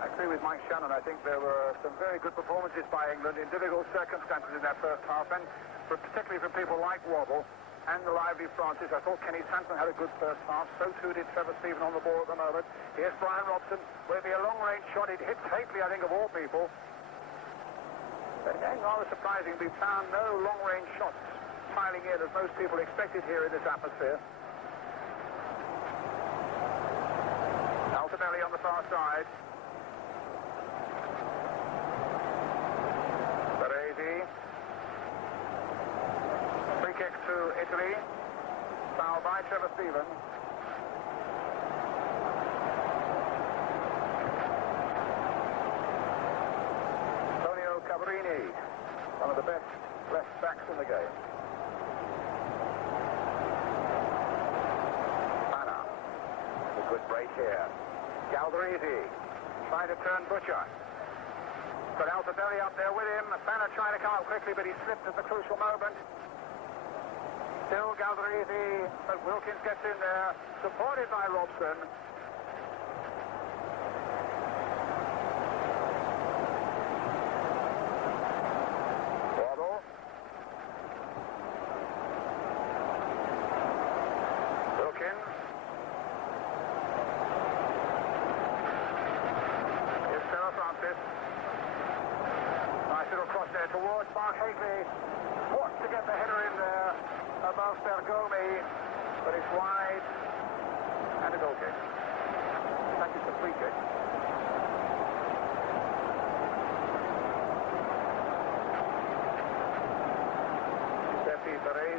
I agree with Mike Shannon. I think there were some very good performances by England in difficult circumstances in that first half, and particularly from people like Hoddle and the lively Francis. I thought Kenny Sansom had a good first half. So too did Trevor Stephen on the ball at the moment. Here's Brian Robson. Will it be a long-range shot? It hit Takeley, I think, of all people. But again, rather surprising. We found no long-range shots piling in as most people expected here in this atmosphere. Altobelli on the far side. Baresi. Free kick to Italy. Foul by Trevor Stevens. Cabrini, one of the best left backs in the game. Fanna, a good break here. Galderisi trying to turn Butcher. But Altobelli up there with him. Fanna trying to come up quickly, but he slipped at the crucial moment. Still Galderisi, but Wilkins gets in there, supported by Robson. Towards Márquez, wants to get the header in there above Bergomi, but it's wide, and a goal kick. That is the free kick.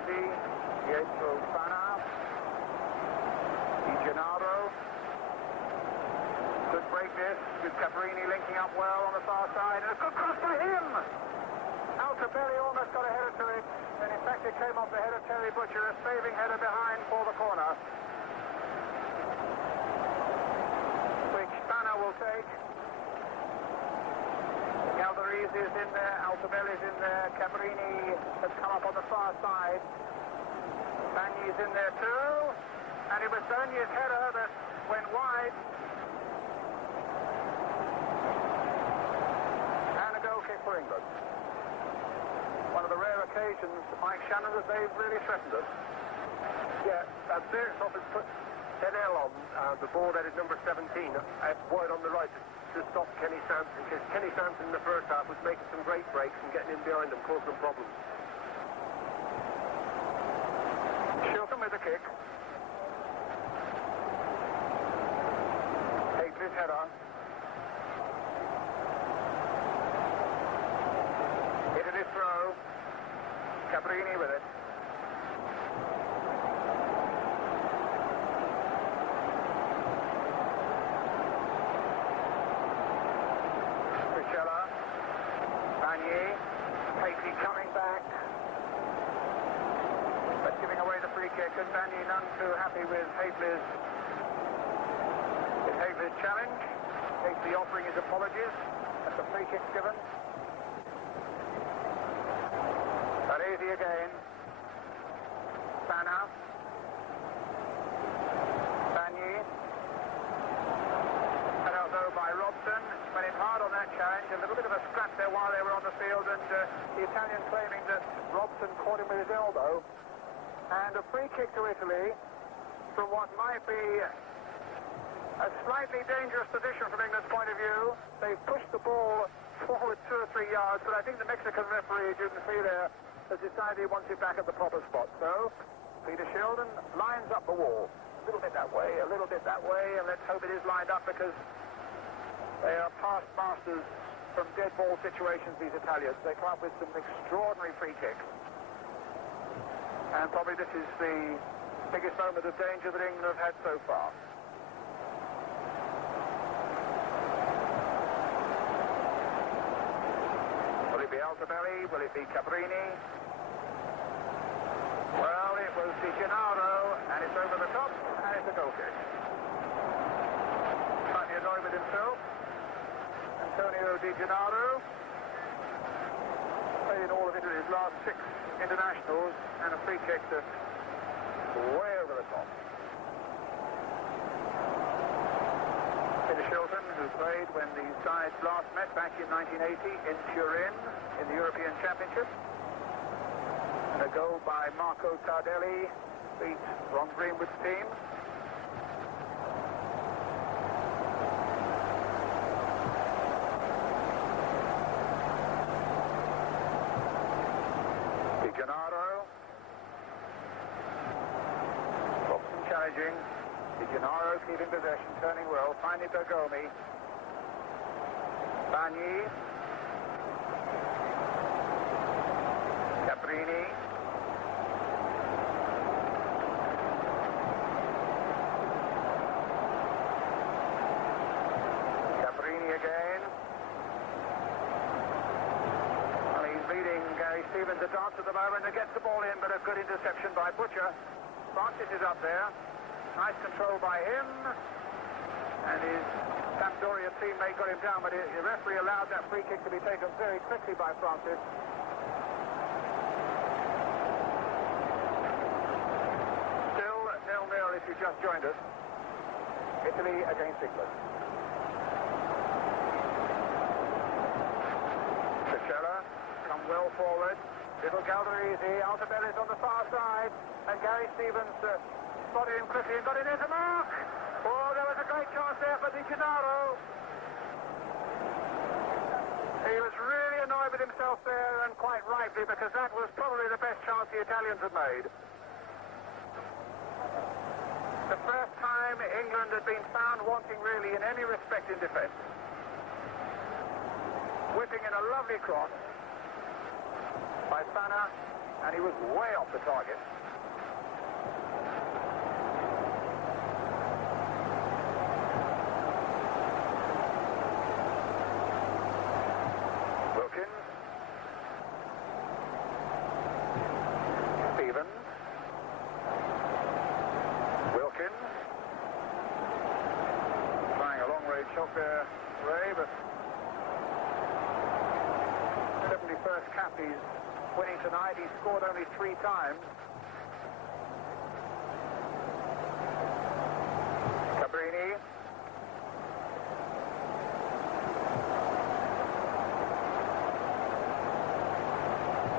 Galderisi, Fanna, Gennaro. Good break this, with Cabrini linking up well on the far side, and a good cross by him! Altobelli almost got a header to it, and in fact it came off the head of Terry Butcher, a saving header behind for the corner, which Fanna will take. Galderisi is in there, Altobelli is in there, Cabrini has come up on the far side, Bagni is in there too, and it was Bergommi's header that went wide. And a goal kick for England. One of the rare occasions, Mike Shannon, that they've really threatened us. Yeah, Bearzot has put NL on the ball that is number 17, wide on the right to stop Kenny Sansom, because Kenny Sansom in the first half was making some great breaks and getting in behind them, causing them problems. Shilton with the kick. His header. Into this throw. Cabrini with it. Tricella. Bagni. Casey coming back. But giving away the free kick, and Bagni none too happy with Hafley's challenge. Casey offering his apologies at the free kick given. Baresi again. Fanna. Bagni. Cut out though by Robson. Went in hard on that challenge. A little bit of a scrap there while they were on the field, and the Italian claiming that Robson caught him with his elbow. And a free kick to Italy from what might be a slightly dangerous position from England's point of view. They've pushed the ball forward 2 or 3 yards, but I think the Mexican referee, as you can see there, has decided he wants it back at the proper spot. So, Peter Shilton lines up the wall. A little bit that way, a little bit that way, and let's hope it is lined up, because they are past masters from dead ball situations, these Italians. They come up with some extraordinary free kicks. And probably this is the biggest moment of danger that England have had so far. Will it be Altobelli? Will it be Cabrini? Well, it was Gennaro, and it's over the top, and it's a goal kick. Slightly annoyed with himself. Antonio Di Gennaro played in all of Italy's last 6 internationals, and a free kick that's way over the top. Peter Shilton, who played when the sides last met back in 1980 in Turin in the European Championship. And a goal by Marco Tardelli beat Ron Greenwood's team. Gennaro. Robson challenging. Gennaro keeping possession, turning well. Finally Bergomi. Bagni. Cabrini. Cabrini again. Well, he's leading Gary Stevens to dance at the moment and gets the ball in, but a good interception by Butcher. Francis is up there. Nice control by him, and his Sampdoria teammate got him down, but the referee allowed that free kick to be taken very quickly by Francis. Still 0-0 if you just joined us. Italy against England. Tricella, come well forward. Little Galderisi, Altobelli's on the far side, and Gary Stevens spotted him quickly and got it into mark. Oh, there was a great chance there for Di Gennaro. He was really annoyed with himself there, and quite rightly, because that was probably the best chance the Italians had made. The first time England had been found wanting really in any respect in defence. Whipping in a lovely cross by Fanna, and he was way off the target. Wilkins. Stevens. Wilkins. Trying a long-range shot there, Ray, but 71st cap he's winning tonight. He's scored only 3 times. Cabrini.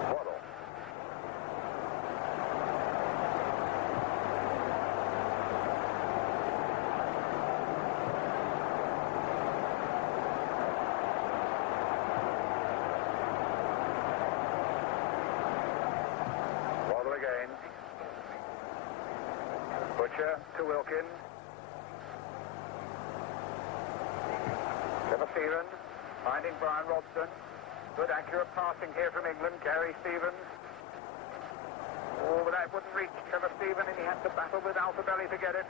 Hoddle. Again. Butcher to Wilkins. Stevens, finding Bryan Robson. Good accurate passing here from England. Gary Stevens. Oh, but that wouldn't reach Trevor Stephen, and he had to battle with Altobelli to get it.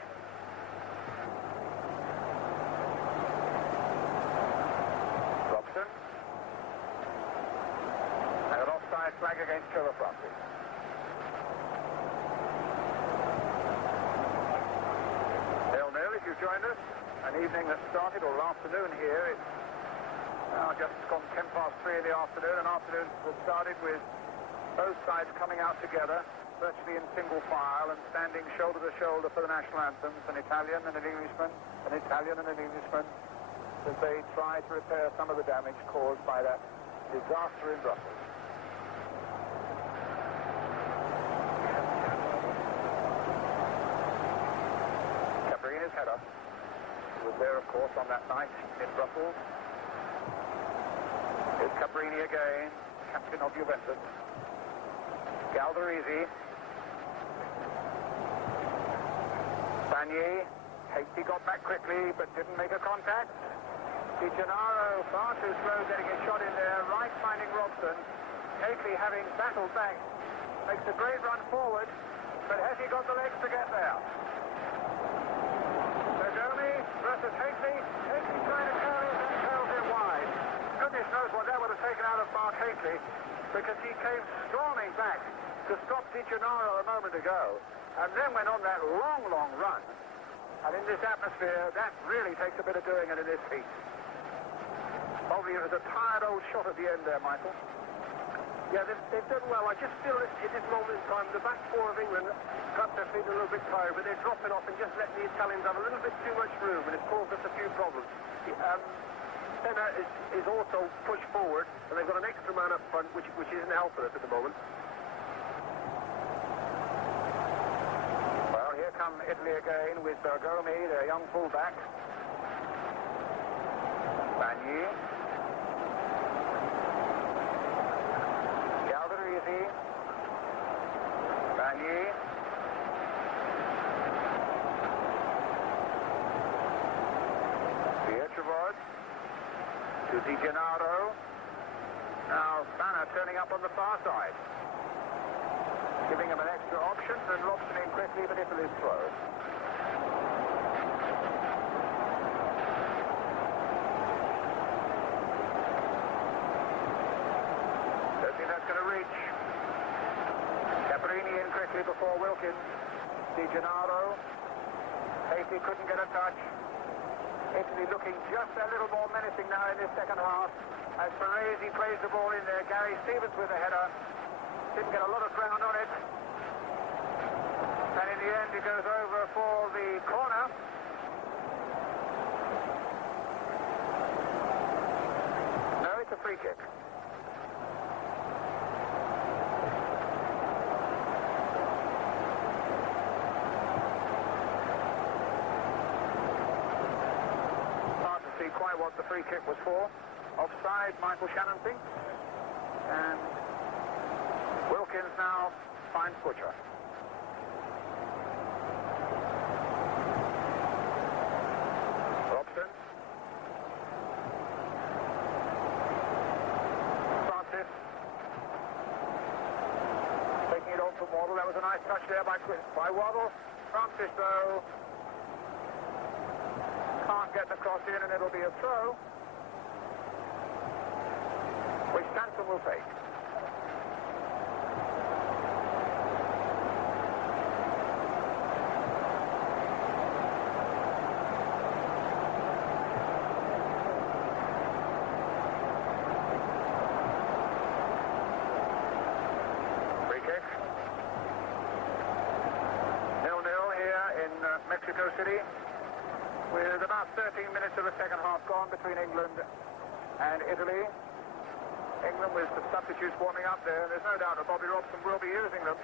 Robson. And an offside flag against Trevor Francis. If you've joined us, an evening that started, or afternoon here, it's now just gone 3:10 in the afternoon, an afternoon that started with both sides coming out together, virtually in single file, and standing shoulder to shoulder for the national anthems, an Italian and an Englishman, an Italian and an Englishman, as they try to repair some of the damage caused by that disaster in Brussels. Header. He was there, of course, on that night in Brussels. Here's Cabrini again, captain of Juventus. Galderisi. Bagni. Hasty got back quickly, but didn't make a contact. Gennaro, far too slow getting his shot in there. Wright finding Robson. Hasty, having battled back, makes a great run forward, but has he got the legs to get there? Versus Hasty. Hasty trying to carry it and tails it wide. Goodness knows what that would have taken out of Mark Hasty, because he came storming back to stop Gennaro a moment ago, and then went on that long, long run. And in this atmosphere, that really takes a bit of doing, and in this heat. Obviously, it was a tired old shot at the end there, Michael. Yeah, they've done well. I just feel that at this moment in time, the back four of England, perhaps they're feeling a little bit tired, but they're dropping off and just letting the Italians have a little bit too much room, and it's caused us a few problems. Fanna is also pushed forward, and they've got an extra man up front, which isn't helping us at the moment. Well, here come Italy again with Bergomi, their young fullback. Bagni. Galderisi. Bagni. Vierchowod to Gennaro. Now Fanna turning up on the far side, giving him an extra option, and Robson in quickly, but Italy's throw. Don't think that's going to reach. Cabrini in quickly before Wilkins. Gennaro. Hasty couldn't get a touch. Italy looking just a little more menacing now in this second half, as Baresi plays the ball in there. Gary Stevens with the header. Didn't get a lot of ground on it. And in the end, it goes over for the corner. No, it's a free kick. Quite what the free kick was for. Offside, Michael Shannon thinks. And Wilkins now finds Butcher. Robson. Francis. was a nice touch there by Hoddle. Francis, though, can't get the cross in, and it'll be a throw, which Sansom will take. Mexico City, with about 13 minutes of the second half gone between England and Italy. England with the substitutes warming up there. There's no doubt that Bobby Robson will be using them.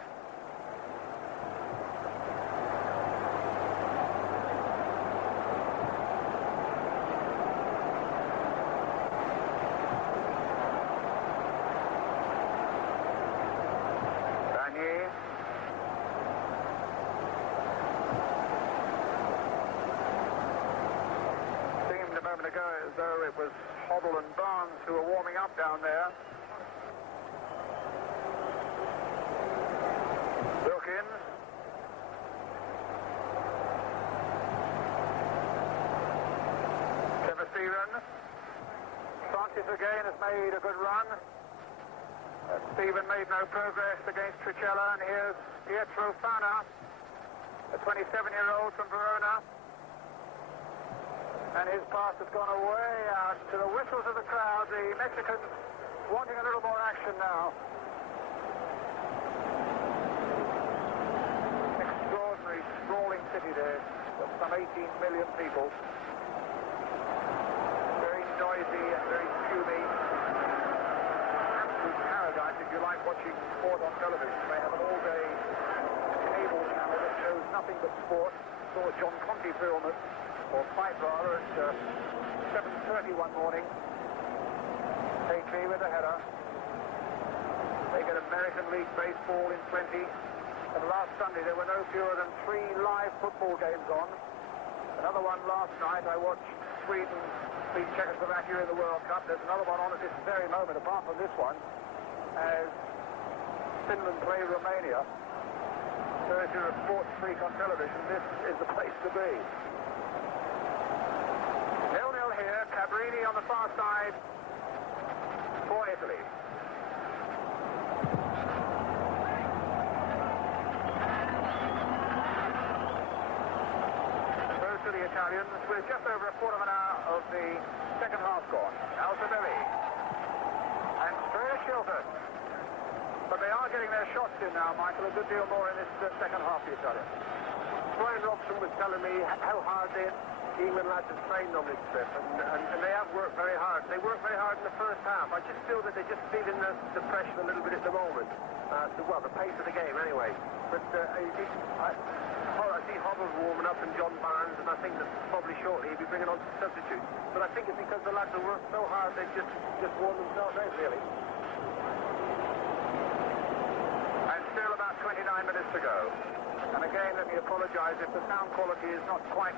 Bagni. Ago as though it was Hoddle and Barnes who were warming up down there. Wilkins. Stephen. Francis again has made a good run. Stephen made no progress against Tricella, and here's Fanna, a 27-year-old from Verona. And his pass has gone away out to the whistles of the crowd. The Mexicans wanting a little more action now. Extraordinary sprawling city there. Some 18 million people. Very noisy and very fumy. Absolute paradise if you like watching sport on television. They have an all-day cable channel that shows nothing but sport. Saw John Conti film it. Or fight rather, at 7:30 one morning. KK with a header. They get American League baseball in plenty. And last Sunday there were no fewer than 3 live football games on. Another one last night. I watched Sweden beat Czechoslovakia in the World Cup. There's another one on at this very moment, apart from this one, as Finland play Romania. So if you're a sports freak on television, this is the place to be. 0-0 here, Cabrini on the far side for Italy. Those to the Italians with just over a quarter of an hour of the second half gone. Altobelli and straight at Shilton. But they are getting their shots in now, Michael, a good deal more in this second half, the Italians. Brian Robson was telling me how hard the England lads have trained on this trip, and they have worked very hard. They worked very hard in the first half. I just feel that they're just feeling the pressure a little bit at the moment. The pace of the game anyway. But I see Hoddle warming up and John Barnes, and I think that probably shortly he'll be bringing on some substitutes. But I think it's because the lads have worked so hard they've just worn themselves out, really. And still about 29 minutes to go. And again, let me apologise if the sound quality is not quite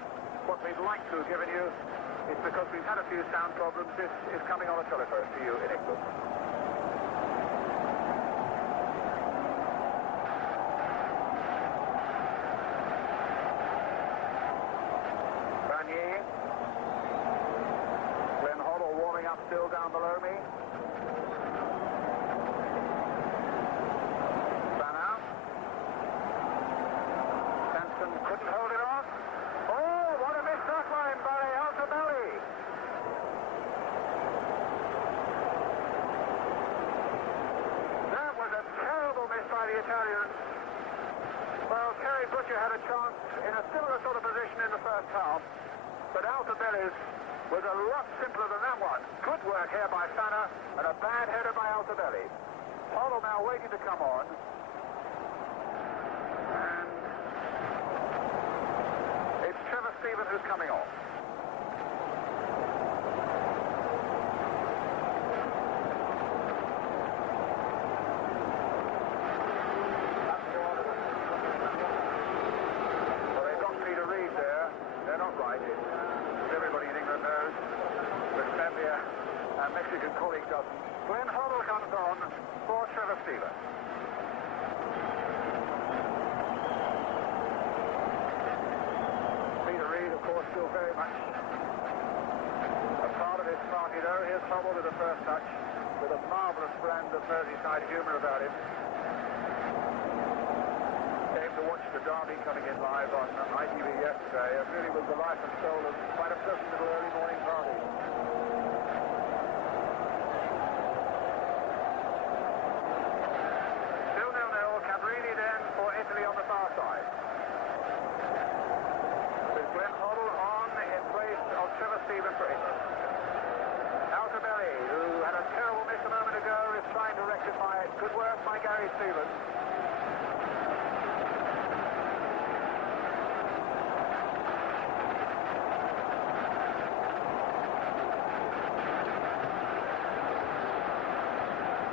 what we'd like to have given you. It's because we've had a few sound problems. This is coming on a telephone to you in England. Bagni. Glenn Hoddle warming up still down below me. Fanna. Sansom couldn't hold it off. By Altobelli. That was a terrible miss by the Italians. Well, Terry Butcher had a chance in a similar sort of position in the first half, but Altobelli's was a lot simpler than that one. Good work here by Fanna, and a bad header by Altobelli. Hoddle now waiting to come on. And it's Trevor Stephen who's coming off. Mexican colleague doesn't. Glenn Hoddle comes on for Trevor Stephen. of course, still very much a part of this party, though. Here's Hoddle with the first touch, with a marvellous brand of Merseyside humour about him. Came to watch the derby coming in live on ITV yesterday, and really was the life and soul of quite a pleasant little early morning party. Still 0-0, Cabrini then for Italy on the far side. With Glenn Hoddle on in place of Trevor Stephen for England. Altobelli, who had a terrible miss a moment ago, is trying to rectify it. Good work by Gary Stevens.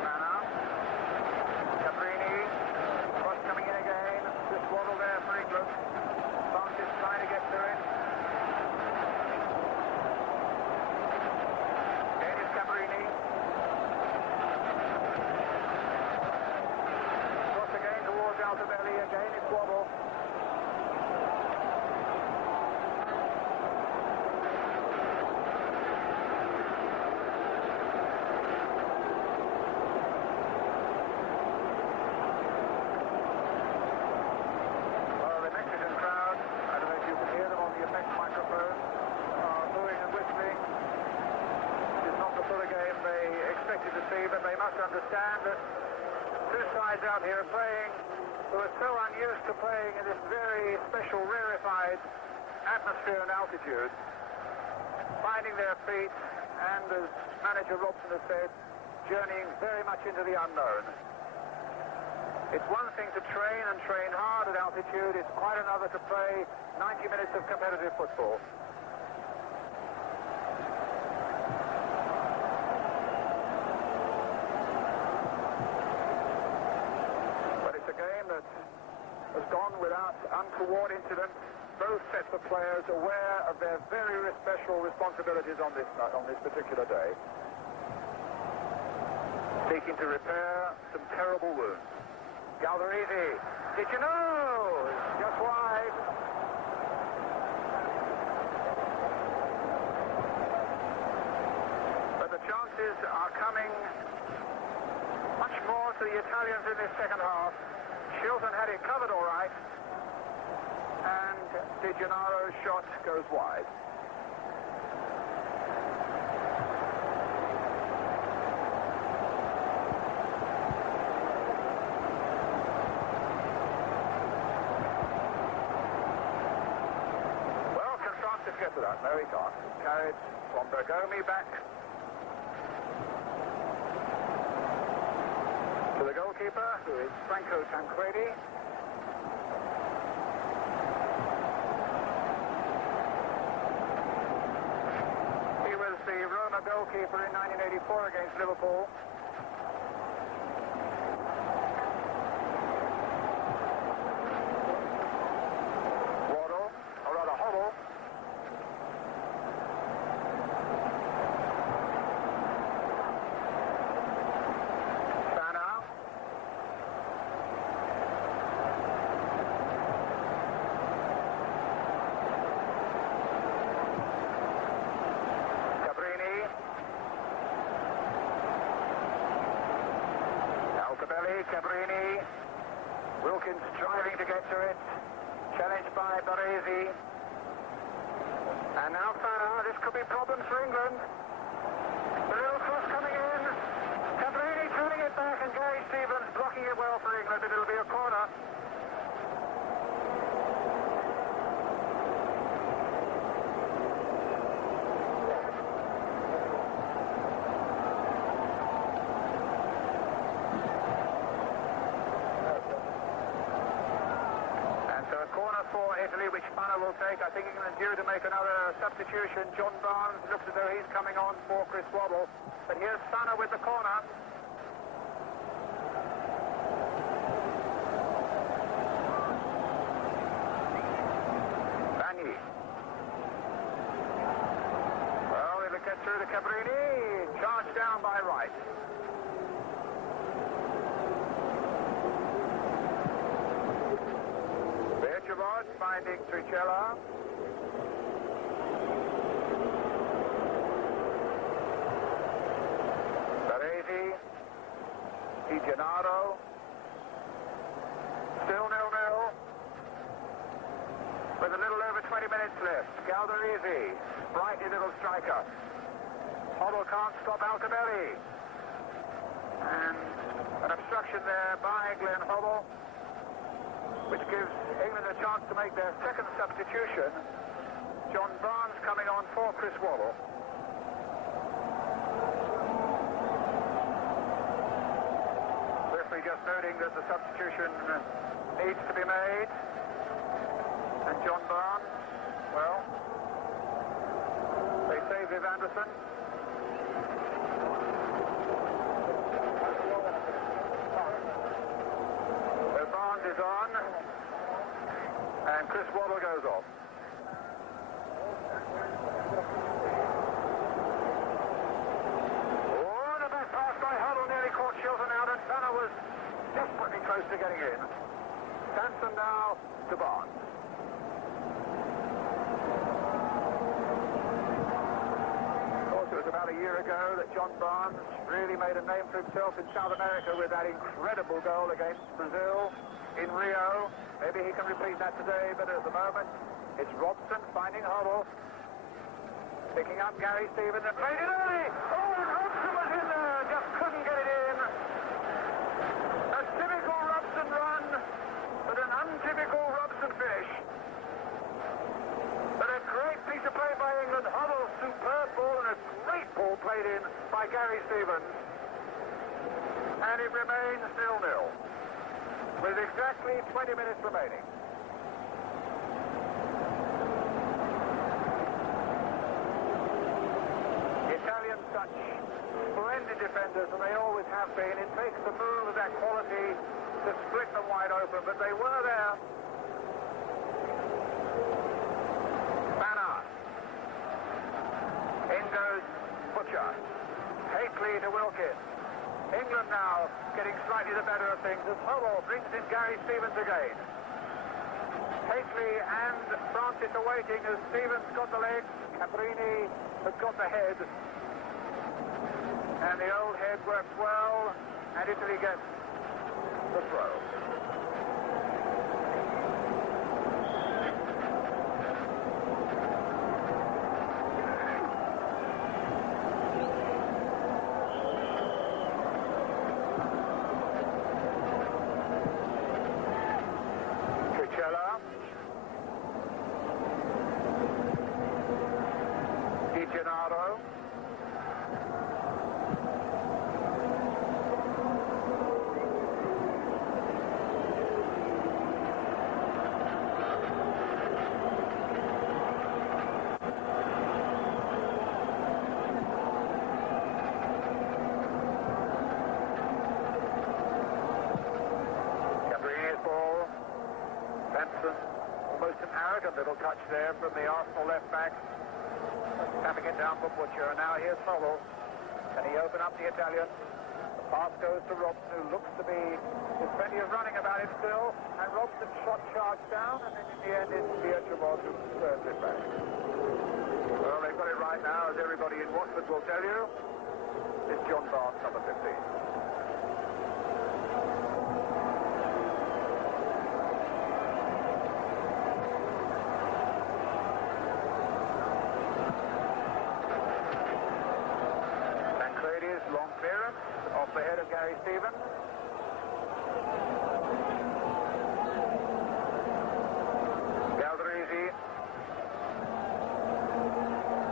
Fanna. Cabrini. Cross coming in again. This Waddle there for England. Francis trying to get to it. Again is Cabrini. Cross again towards Altobelli. Again it's Waddle. Well, the Mexican crowd, I don't know if you can hear them on the effects microphone, are booing and whistling. It's not the sort of game they expected to see, but they must understand that two sides out here playing who are so unused to playing in this very special, rarefied atmosphere and altitude, finding their feet, and as manager Robson has said, journeying very much into the unknown. It's one thing to train and train hard at altitude. It's quite another to play 90 minutes of competitive football. But it's a game that has gone without untoward incident. Both sets of players aware of their very special responsibilities on this particular day, seeking to repair some terrible wounds. Galderisi, did you know? Just wide. But the chances are coming much more to the Italians in this second half. Shilton had it covered all right, and Gennaro's shot goes wide. Get to that. No, he can't. It's carried from Bergomi back to the goalkeeper, who is Franco Tancredi. He was the Roma goalkeeper in 1984 against Liverpool. Hoddle. Cabrini, Wilkins driving to get to it, challenged by Baresi, and now Fanna. This could be problems for England. The little cross coming in, Cabrini turning it back, and Gary Stevens blocking it well for England, but it'll be a corner. For Italy, which Fanna will take. I think England due to make another substitution. John Barnes looks as though he's coming on for Chris Waddle. But here's Fanna with the corner. Bagni. Well, it'll get through to Cabrini. Charged down by Wright. Vierchowod finding Tricella. left. Galderisi, brighty little striker. Hoddle can't stop Altobelli. And an obstruction there by Glenn Hoddle, which gives England a chance to make their second substitution. John Barnes coming on for Chris Waddle. Referee just noting that the substitution needs to be made. And John Barnes, well, they say Viv Anderson. So Barnes is on, and Chris Waddle goes off. Oh, the back pass by Hoddle nearly caught Shilton out, and Fanna was desperately close to getting in. Sansom now to Barnes. It was about a year ago that John Barnes really made a name for himself in South America with that incredible goal against Brazil in Rio. Maybe he can repeat that today, but at the moment it's Robson finding Hoddle, picking up Gary Stevens and played it early. Oh, and Robson was in there, just couldn't get it in. A typical Robson run, but an untypical Robson finish. But a great piece of play by England. Hoddle, superb ball, and a great ball played in by Gary Stevens. And it remains 0-0 with exactly 20 minutes remaining. The Italians, such splendid defenders, and they always have been. It takes the move of that quality to split them wide open, but they were there. In goes Butcher. Hately to Wilkins. England now getting slightly the better of things as Hoddle brings in Gary Stevens again. Hately and Francis are waiting as Stevens got the legs. Cabrini has got the head. And the old head works well, and Italy gets the throw. Tricella. Gennaro. Cabrini's ball. Sansom, almost an arrogant little touch there from the Arsenal left back. Tapping it down for Butcher, and now here's Hoddle. Can he open up the Italian? The pass goes to Robson, who looks to be, there's plenty of running about him still, and Robson shot charged down, and then in the end it's Vierchowod who turns it back. Well, they've got it right now, as everybody in Watford will tell you. It's John Barnes, number 15. Long clearance off the head of Gary Stevens. Galderisi.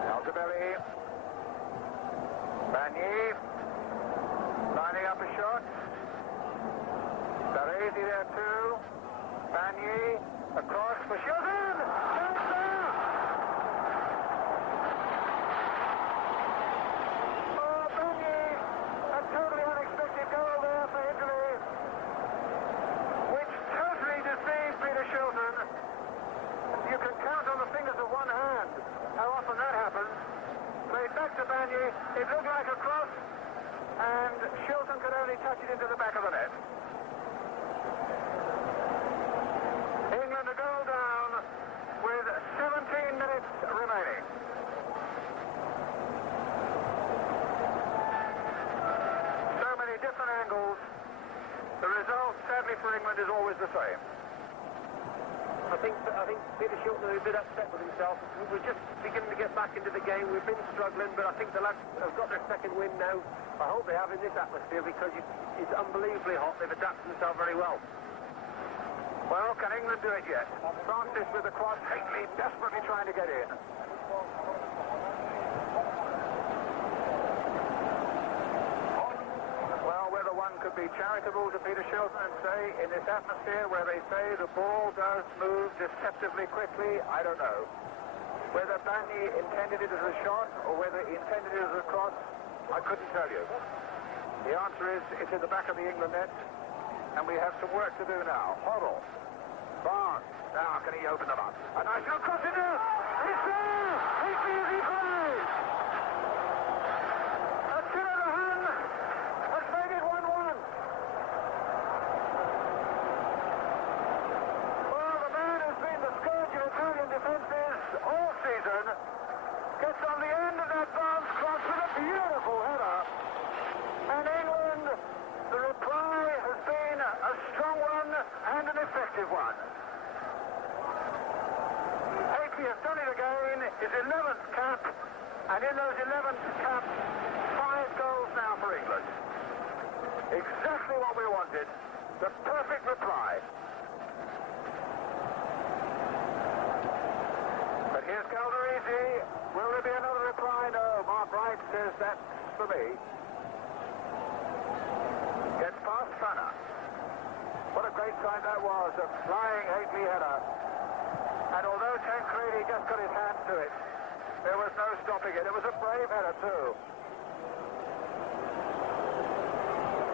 Altobelli. Bagni. Lining up a shot. Baresi there too. Bagni. Across for Shilton. You can count on the fingers of one hand how often that happens. Played back to Bagni, it looked like a cross, and Shilton could only touch it into the back of the net. England a goal down with 17 minutes remaining. So many different angles. The result, sadly for England, is always the same. I think Peter Shilton was a bit upset with himself. We're just beginning to get back into the game. We've been struggling, but I think the lads have got their second win now. I hope they have in this atmosphere because it's unbelievably hot. They've adapted themselves very well. Well, can England do it yet? Francis with the cross. Haley desperately trying to get in. Well, whether one could be charitable to Peter Shilton and say, in this atmosphere where they say the ball does move deceptively quickly, I don't know. Whether Bagni intended it as a shot or whether he intended it as a cross, I couldn't tell you. The answer is, it's in the back of the England net, and we have some work to do now. Hoddle. Barnes. Now, can he open them up? A nice little cross it is! It's there! It's easy play! A kill of the hand has made it 1-1. Well, the man who's been the scourge of Italian defences all season gets on the end of that Barnes cross with a beautiful header. And England, the reply has been a strong one and an effective one. He has done it again, his 11th cap, and in those 11th caps, 5 goals now for England. Exactly what we wanted, the perfect reply. But here's Galderisi. Will there be another reply? No, Mark Wright says that's for me. Gets past Fanna. What a great sign that was, a flying Haley header. And although Tancredi just got his hand to it, there was no stopping it. It was a brave header too.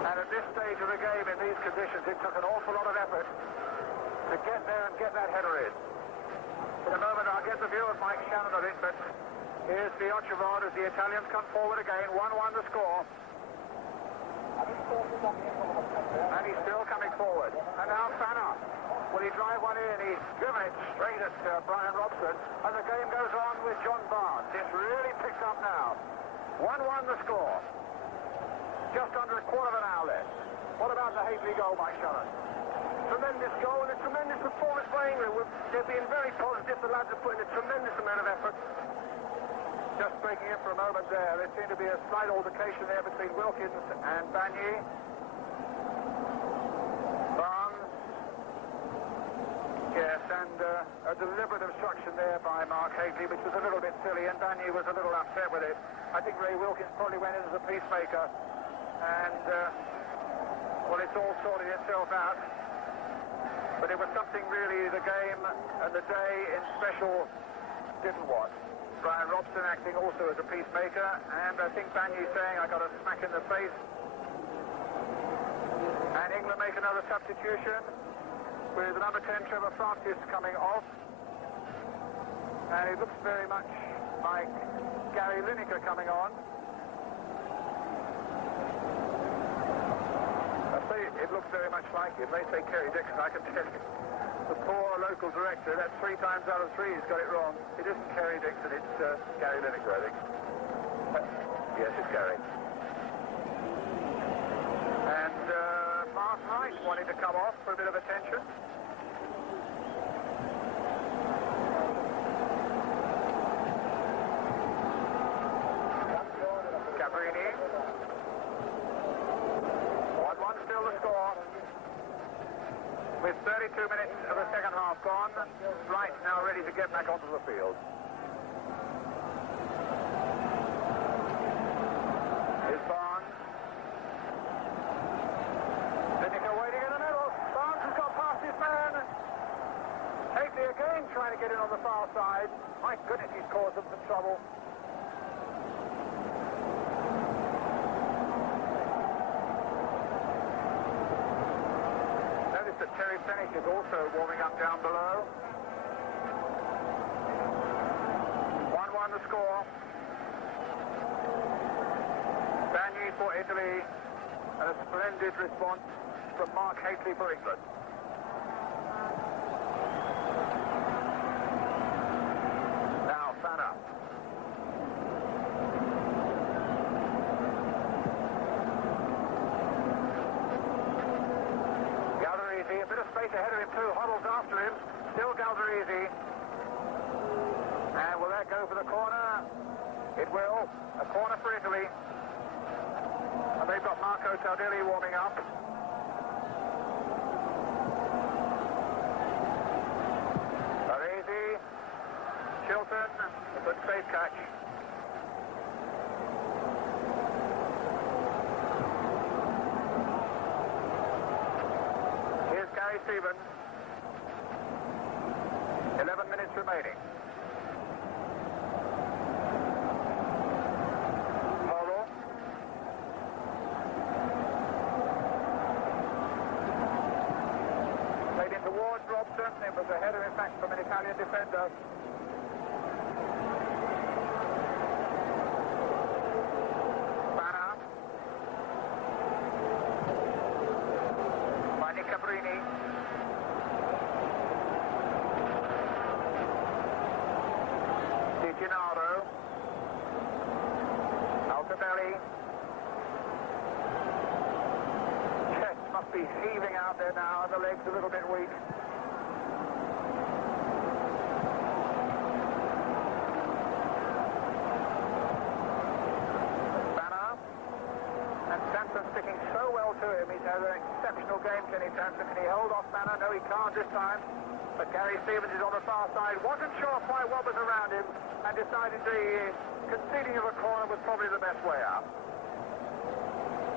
And at this stage of the game, in these conditions, it took an awful lot of effort to get there and get that header in. In a moment, I'll get the view of Mike Shannon of it, but here's Vierchowod as the Italians come forward again. 1-1 the score. And he's still coming forward. And now Fanna. Will he drive one in? He's driven it straight at Bryan Robson. And the game goes on with John Barnes. It's really picked up now. 1-1 the score. Just under a quarter of an hour left. What about the Haley goal, Mike Shannon? Tremendous goal and a tremendous performance by England. They've been very positive. The lads have put in a tremendous amount of effort. Just breaking in for a moment there. There seemed to be a slight altercation there between Wilkins and Bagni. Yes, and a deliberate obstruction there by Mark Haley, which was a little bit silly, and Bagni was a little upset with it. I think Ray Wilkins probably went in as a peacemaker, and, well, it's all sorted itself out. But it was something really the game and the day in special didn't want. Bryan Robson acting also as a peacemaker, and I think Bagni saying, I got a smack in the face. And England make another substitution, with number 10, Trevor Francis, coming off. And it looks very much like Gary Lineker coming on. I say it looks very much like it. They say Kerry Dixon, I can tell you. The poor local director, that's 3 times out of 3 he's got it wrong. It isn't Kerry Dixon, it's Gary Lineker, I think. Yes, it's Gary. And Mark Wright wanting to come off for a bit of attention. Cabrini. 1-1 still the score. With 32 minutes of the second half gone, Wright now ready to get back onto the field. Here's Barnes. Lineker waiting in the middle. Barnes has got past his man. Haley again trying to get in on the far side. My goodness, he's caused them some trouble. Notice that Terry Fennick is also warming up down below. 1-1 the score. Bagni for Italy, and a splendid response from Mark Haley for England. Now Fanna. Galderisi, a bit of space ahead of him too. Hoddle's after him. Still Galderisi. And will that go for the corner? It will. A corner for Italy. And they've got Tardelli warming up. Baresi. Shilton. A good safe catch. Here's Gary Stevens. 11 minutes remaining. Hoddle. Played in towards Robson. It was a header, in fact, from an Italian defender. Fanna. Finding Cabrini. Gennaro. Altobelli. Chest must be heaving out there now, and the legs a little bit weak. Fanna. And Sansom sticking so well to him. He's had an exceptional game, Kenny Sansom. Can he hold off Fanna? No, he can't this time. But Gary Stevens is on the far side. Wasn't sure quite what was around him, and decided the conceding of a corner was probably the best way out.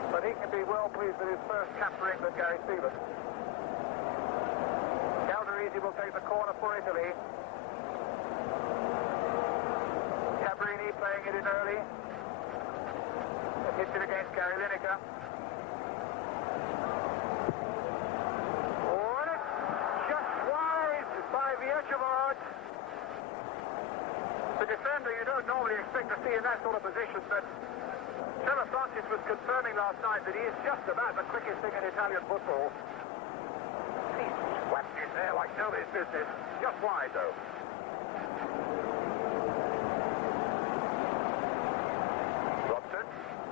But he can be well pleased with his first cap for England, Gary Stevens. Galderisi will take the corner for Italy. Cabrini playing it in early. It hits it against Gary Lineker. By Vierchowod. The defender you don't normally expect to see in that sort of position, but Trevor Francis was confirming last night that he is just about the quickest thing in Italian football. He swept in there like nobody's business. Just wide, though. Robson.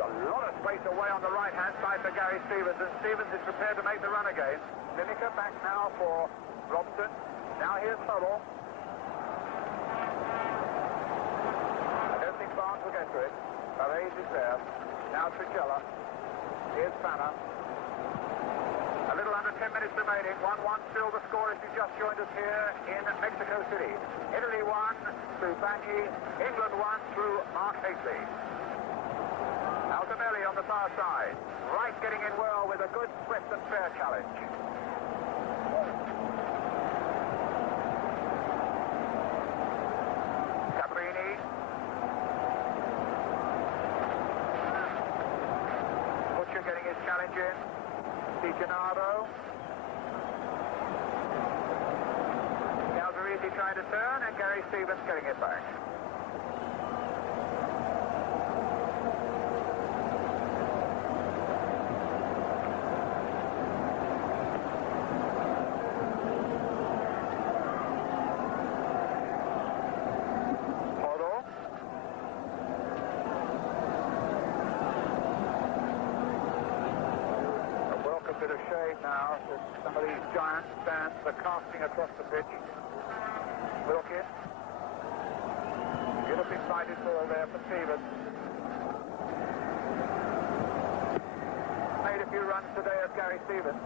A lot of space away on the right-hand side for Gary Stevens, and Stevens is prepared to make the run again. Lineker back now for Robson. Now here's Hoddle. I don't think Barnes will get to it. Baresi is there. Now Tricella. Here's Fanna. A little under 10 minutes remaining. 1-1 still the score if you just joined us here in Mexico City. Italy 1 through Bagni. England 1 through Mark Haisley. Altobelli on the far side. Wright getting in well with a good, swift and fair challenge. Getting his challenge in. Gennaro. Galderisi trying to turn, and Gary Stevens getting it back. Bit of shade now as some of these giant stands are casting across the pitch. Wilkins. Beautifully sighted ball there for Stevens. Made a few runs today as Gary Stevens.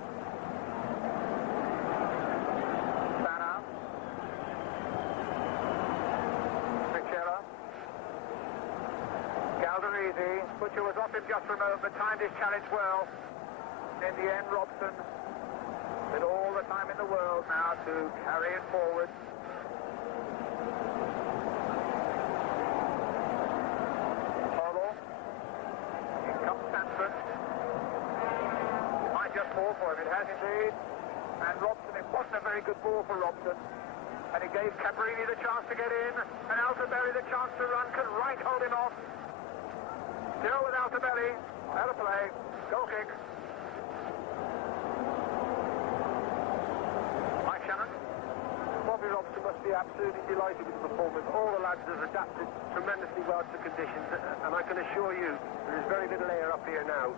Fanna. Tricella. Galderisi. Butcher was off him just for a moment, but timed his challenge well. In the end, Robson, with all the time in the world now to carry it forward. Hoddle. In comes Sansom. Might just fall for him. It has indeed. And Robson, it wasn't a very good ball for Robson. And it gave Cabrini the chance to get in. And Altobelli the chance to run. Can Wright hold him off? Still with Altobelli. Out of play. Goal kick. Bobby Robson must be absolutely delighted with the performance. All the lads have adapted tremendously well to conditions, and I can assure you there is very little air up here now.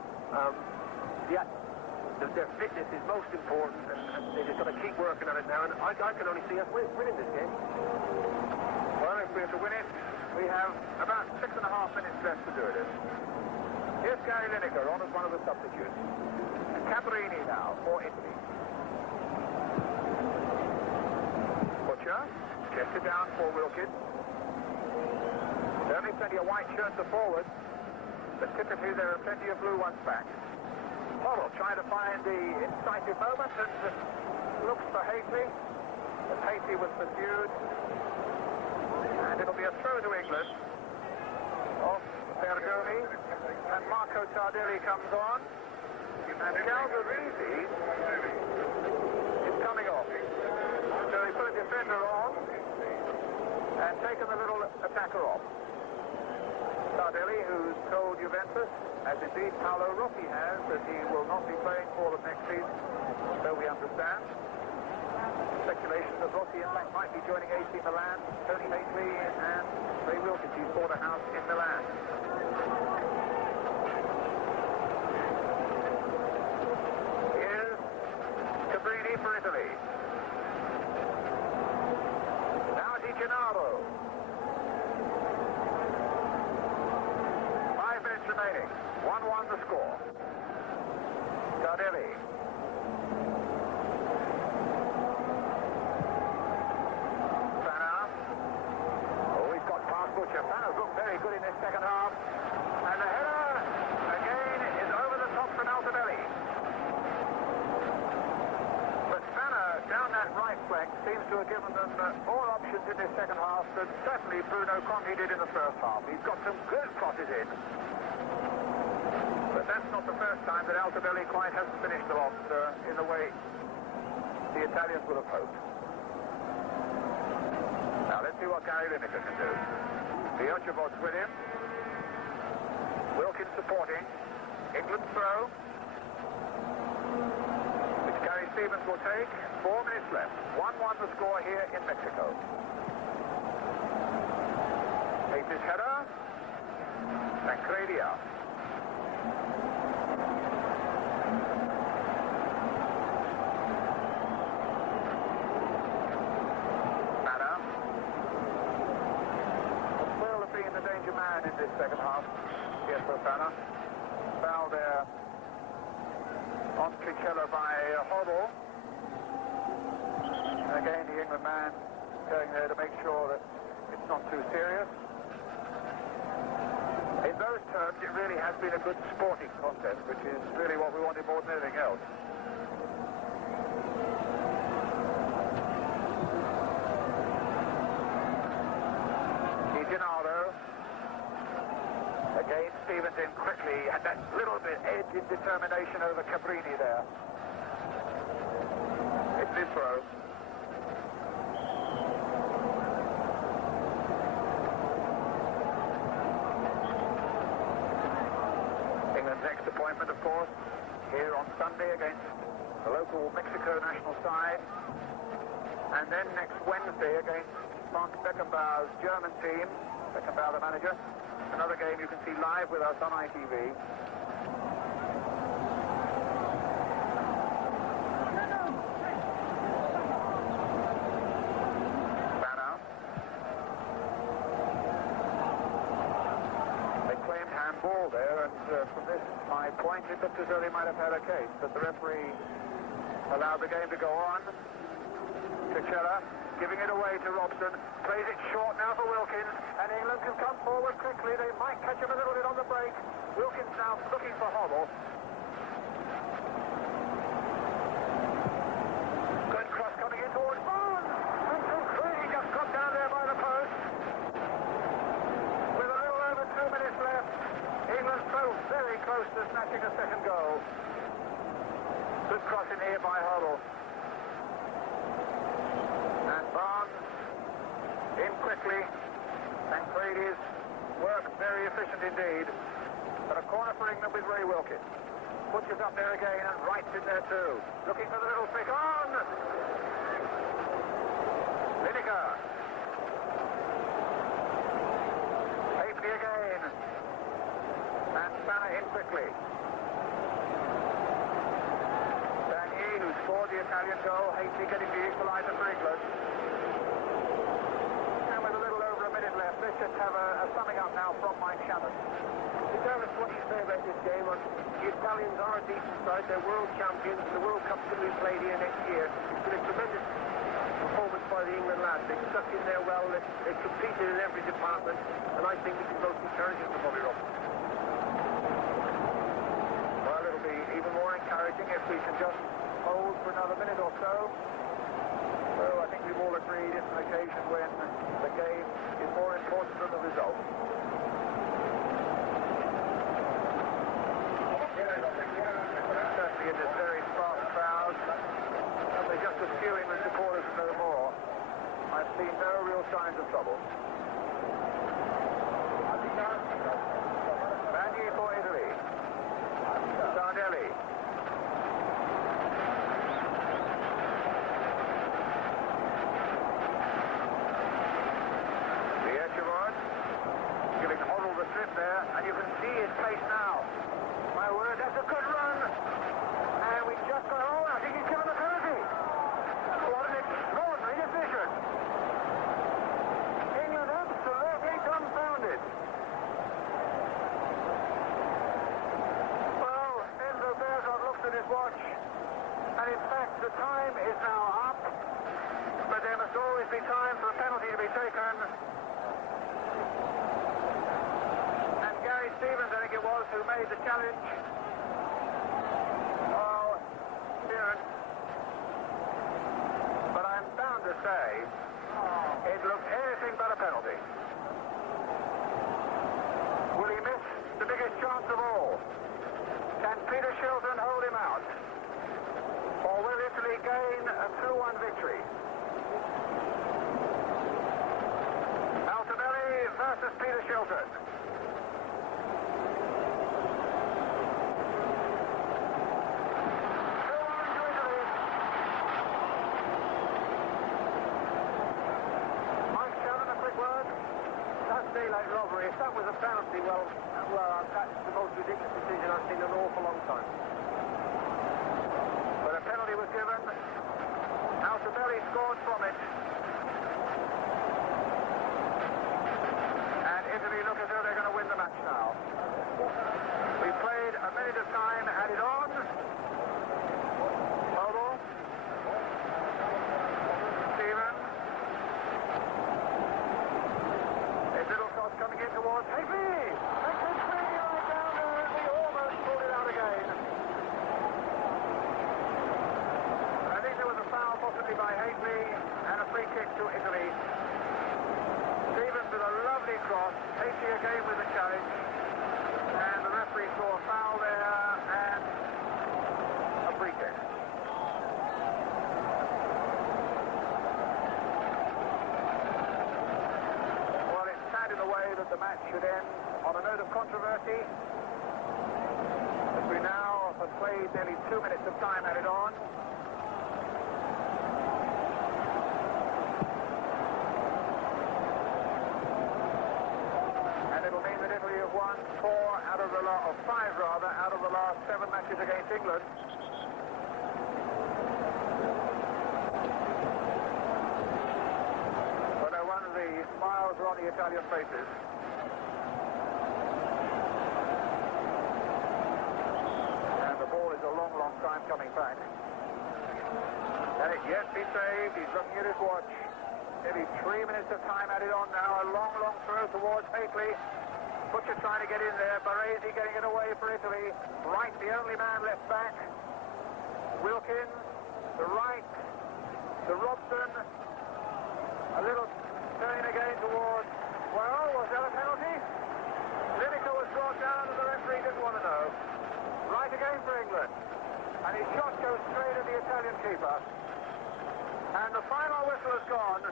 their fitness is most important, and they just got to keep working on it now, and I can only see us winning this game. Well, if we're to win it, we have about 6.5 minutes left to do it in. Here's Gary Lineker on as one of the substitutes. And Cabrini now for Italy. Butcher, chested down for Wilkins. Certainly plenty of white shirts are forward, but typically there are plenty of blue ones back. Hoddle trying to find the incisive moment and looks for Hasty, but Hasty was pursued. And it'll be a throw to England off Bergomi, and Marco Tardelli comes on, and Galderisi is coming off. So he put a defender on and taken the little attacker off. Tardelli, who's told Juventus, as indeed Paolo Rossi has, that he will not be playing for them next season, so we understand. Speculation that Rossi, in fact, might be joining AC Milan, Tony Hasty and Ray Wilkins. He's bought a house in Milan. Here's Cabrini for Italy. Now Gennaro. 5 minutes remaining. 1-1 the score. Tardelli. Fanna. Oh, he's got past Butcher. Fanna's looked very good in this second half. And the header, again, is over the top from Altobelli. But Fanna, down that right flank, seems to have given them more options in this second half than certainly Bruno Conti did in the first half. He's got some good crosses in. But that's not the first time that Altobelli quite hasn't finished the lot in the way the Italians would have hoped. Now let's see what Gary Lineker can do. Vierchowod's with him. Wilkins supporting. England throw, which Gary Stevens will take. 4 minutes left. 1-1 the score here in Mexico. Takes his header. Tancredi out. Man in this second half. Yes, for Fanna. Foul there on Tricella by Hoddle. Again, the England man going there to make sure that it's not too serious. In those terms, it really has been a good sporting contest, which is really what we wanted more than anything else. Gennaro. Again, Stevens in quickly, had that little bit edge in determination over Cabrini there. It's his throw. England's next appointment, of course, here on Sunday against the local Mexico national side. And then next Wednesday against Frank Beckenbauer's German team, Beckenbauer the manager. Another game you can see live with us on ITV. Fanna. They claimed handball there, and from this, my point, it looked as though they might have had a case, but the referee allowed the game to go on. Tricella giving it away to Robson, plays it short now for Wilkins, and England can come forward quickly. They might catch him a little bit on the break. Wilkins now looking for Hoddle. Good cross coming in towards Barnes, and Tancredi just got down there by the post. With a little over 2 minutes left, England so very close to snatching a second goal. Good cross in here by Hoddle. And Barnes in quickly. Tancredi's work very efficient indeed. But a corner for England with Ray Wilkins. Butcher's up there again, and Wright's in there too. Looking for the little flick on. Lineker. Safely again. And Fanna in quickly. Italian goal. Hasty getting the equaliser for England. And with a little over a minute left, let's just have a summing up now from Mike Shannon. Regardless of what you say about this game, the Italians are a decent side. They're world champions, and the World Cup's going to be played here next year. It's been a tremendous performance by the England lads. They've stuck in there well. They've competed in every department, and I think this is most encouraging for Bobby Robson. Well, it'll be even more encouraging if we can just hold for another minute or so. So I think we've all agreed it's an occasion when the game is more important than the result. Certainly in this very sparse crowd, and there's just a few England supporters and no more. I've seen no real signs of trouble. Bagni for Italy. Tardelli. Vierchowod giving Hoddle the slip there, and you can see his pace now. My word, that's a good run. And we just got home. I think he's given the penalty. What an extraordinary decision. England absolutely dumbfounded. Well, Enzo Bearzot looks at his watch, and in fact the time is now up, but there must always be time for a penalty to be taken. And Gary Stevens, I think it was, who made the challenge. Oh, Kieran. But I'm bound to say it looked anything but a penalty. Will he miss the biggest chance of all? Can Peter Shilton hold him out? Or will Italy gain a 2-1 victory? Altobelli versus Peter Shilton. Daylight robbery. If that was a penalty, well, that's the most ridiculous decision I've seen in an awful long time. But a penalty was given. Altobelli scored from it. And Italy look as though they're going to win the match now. We played a minute of time, added on. Hoddle. Stevens. Coming in towards Hasty! And Tancredi right down there, and we almost pulled it out again. I think there was a foul possibly by Hasty, and a free kick to Italy. Stevens with a lovely cross, Hasty again with the challenge, and the referee saw a foul there, and a free kick. That the match should end on a note of controversy, as we now have played nearly 2 minutes of time added on. And it'll mean that Italy have won 5 out of the last 7 matches against England. But no wonder the smiles are on the Italian faces. Long time coming back. Can it yet be saved? He's looking at his watch. Maybe 3 minutes of time added on now. A long throw towards Hasty. Butcher trying to get in there. Baresi getting it away for Italy. Wright, the only man left back. Wilkins, to Wright, to Robson. A little turning again towards... Well, was that a penalty? Lineker was brought down and the referee didn't want to know. Right again for England. And his shot goes straight at the Italian keeper. And the final whistle has gone.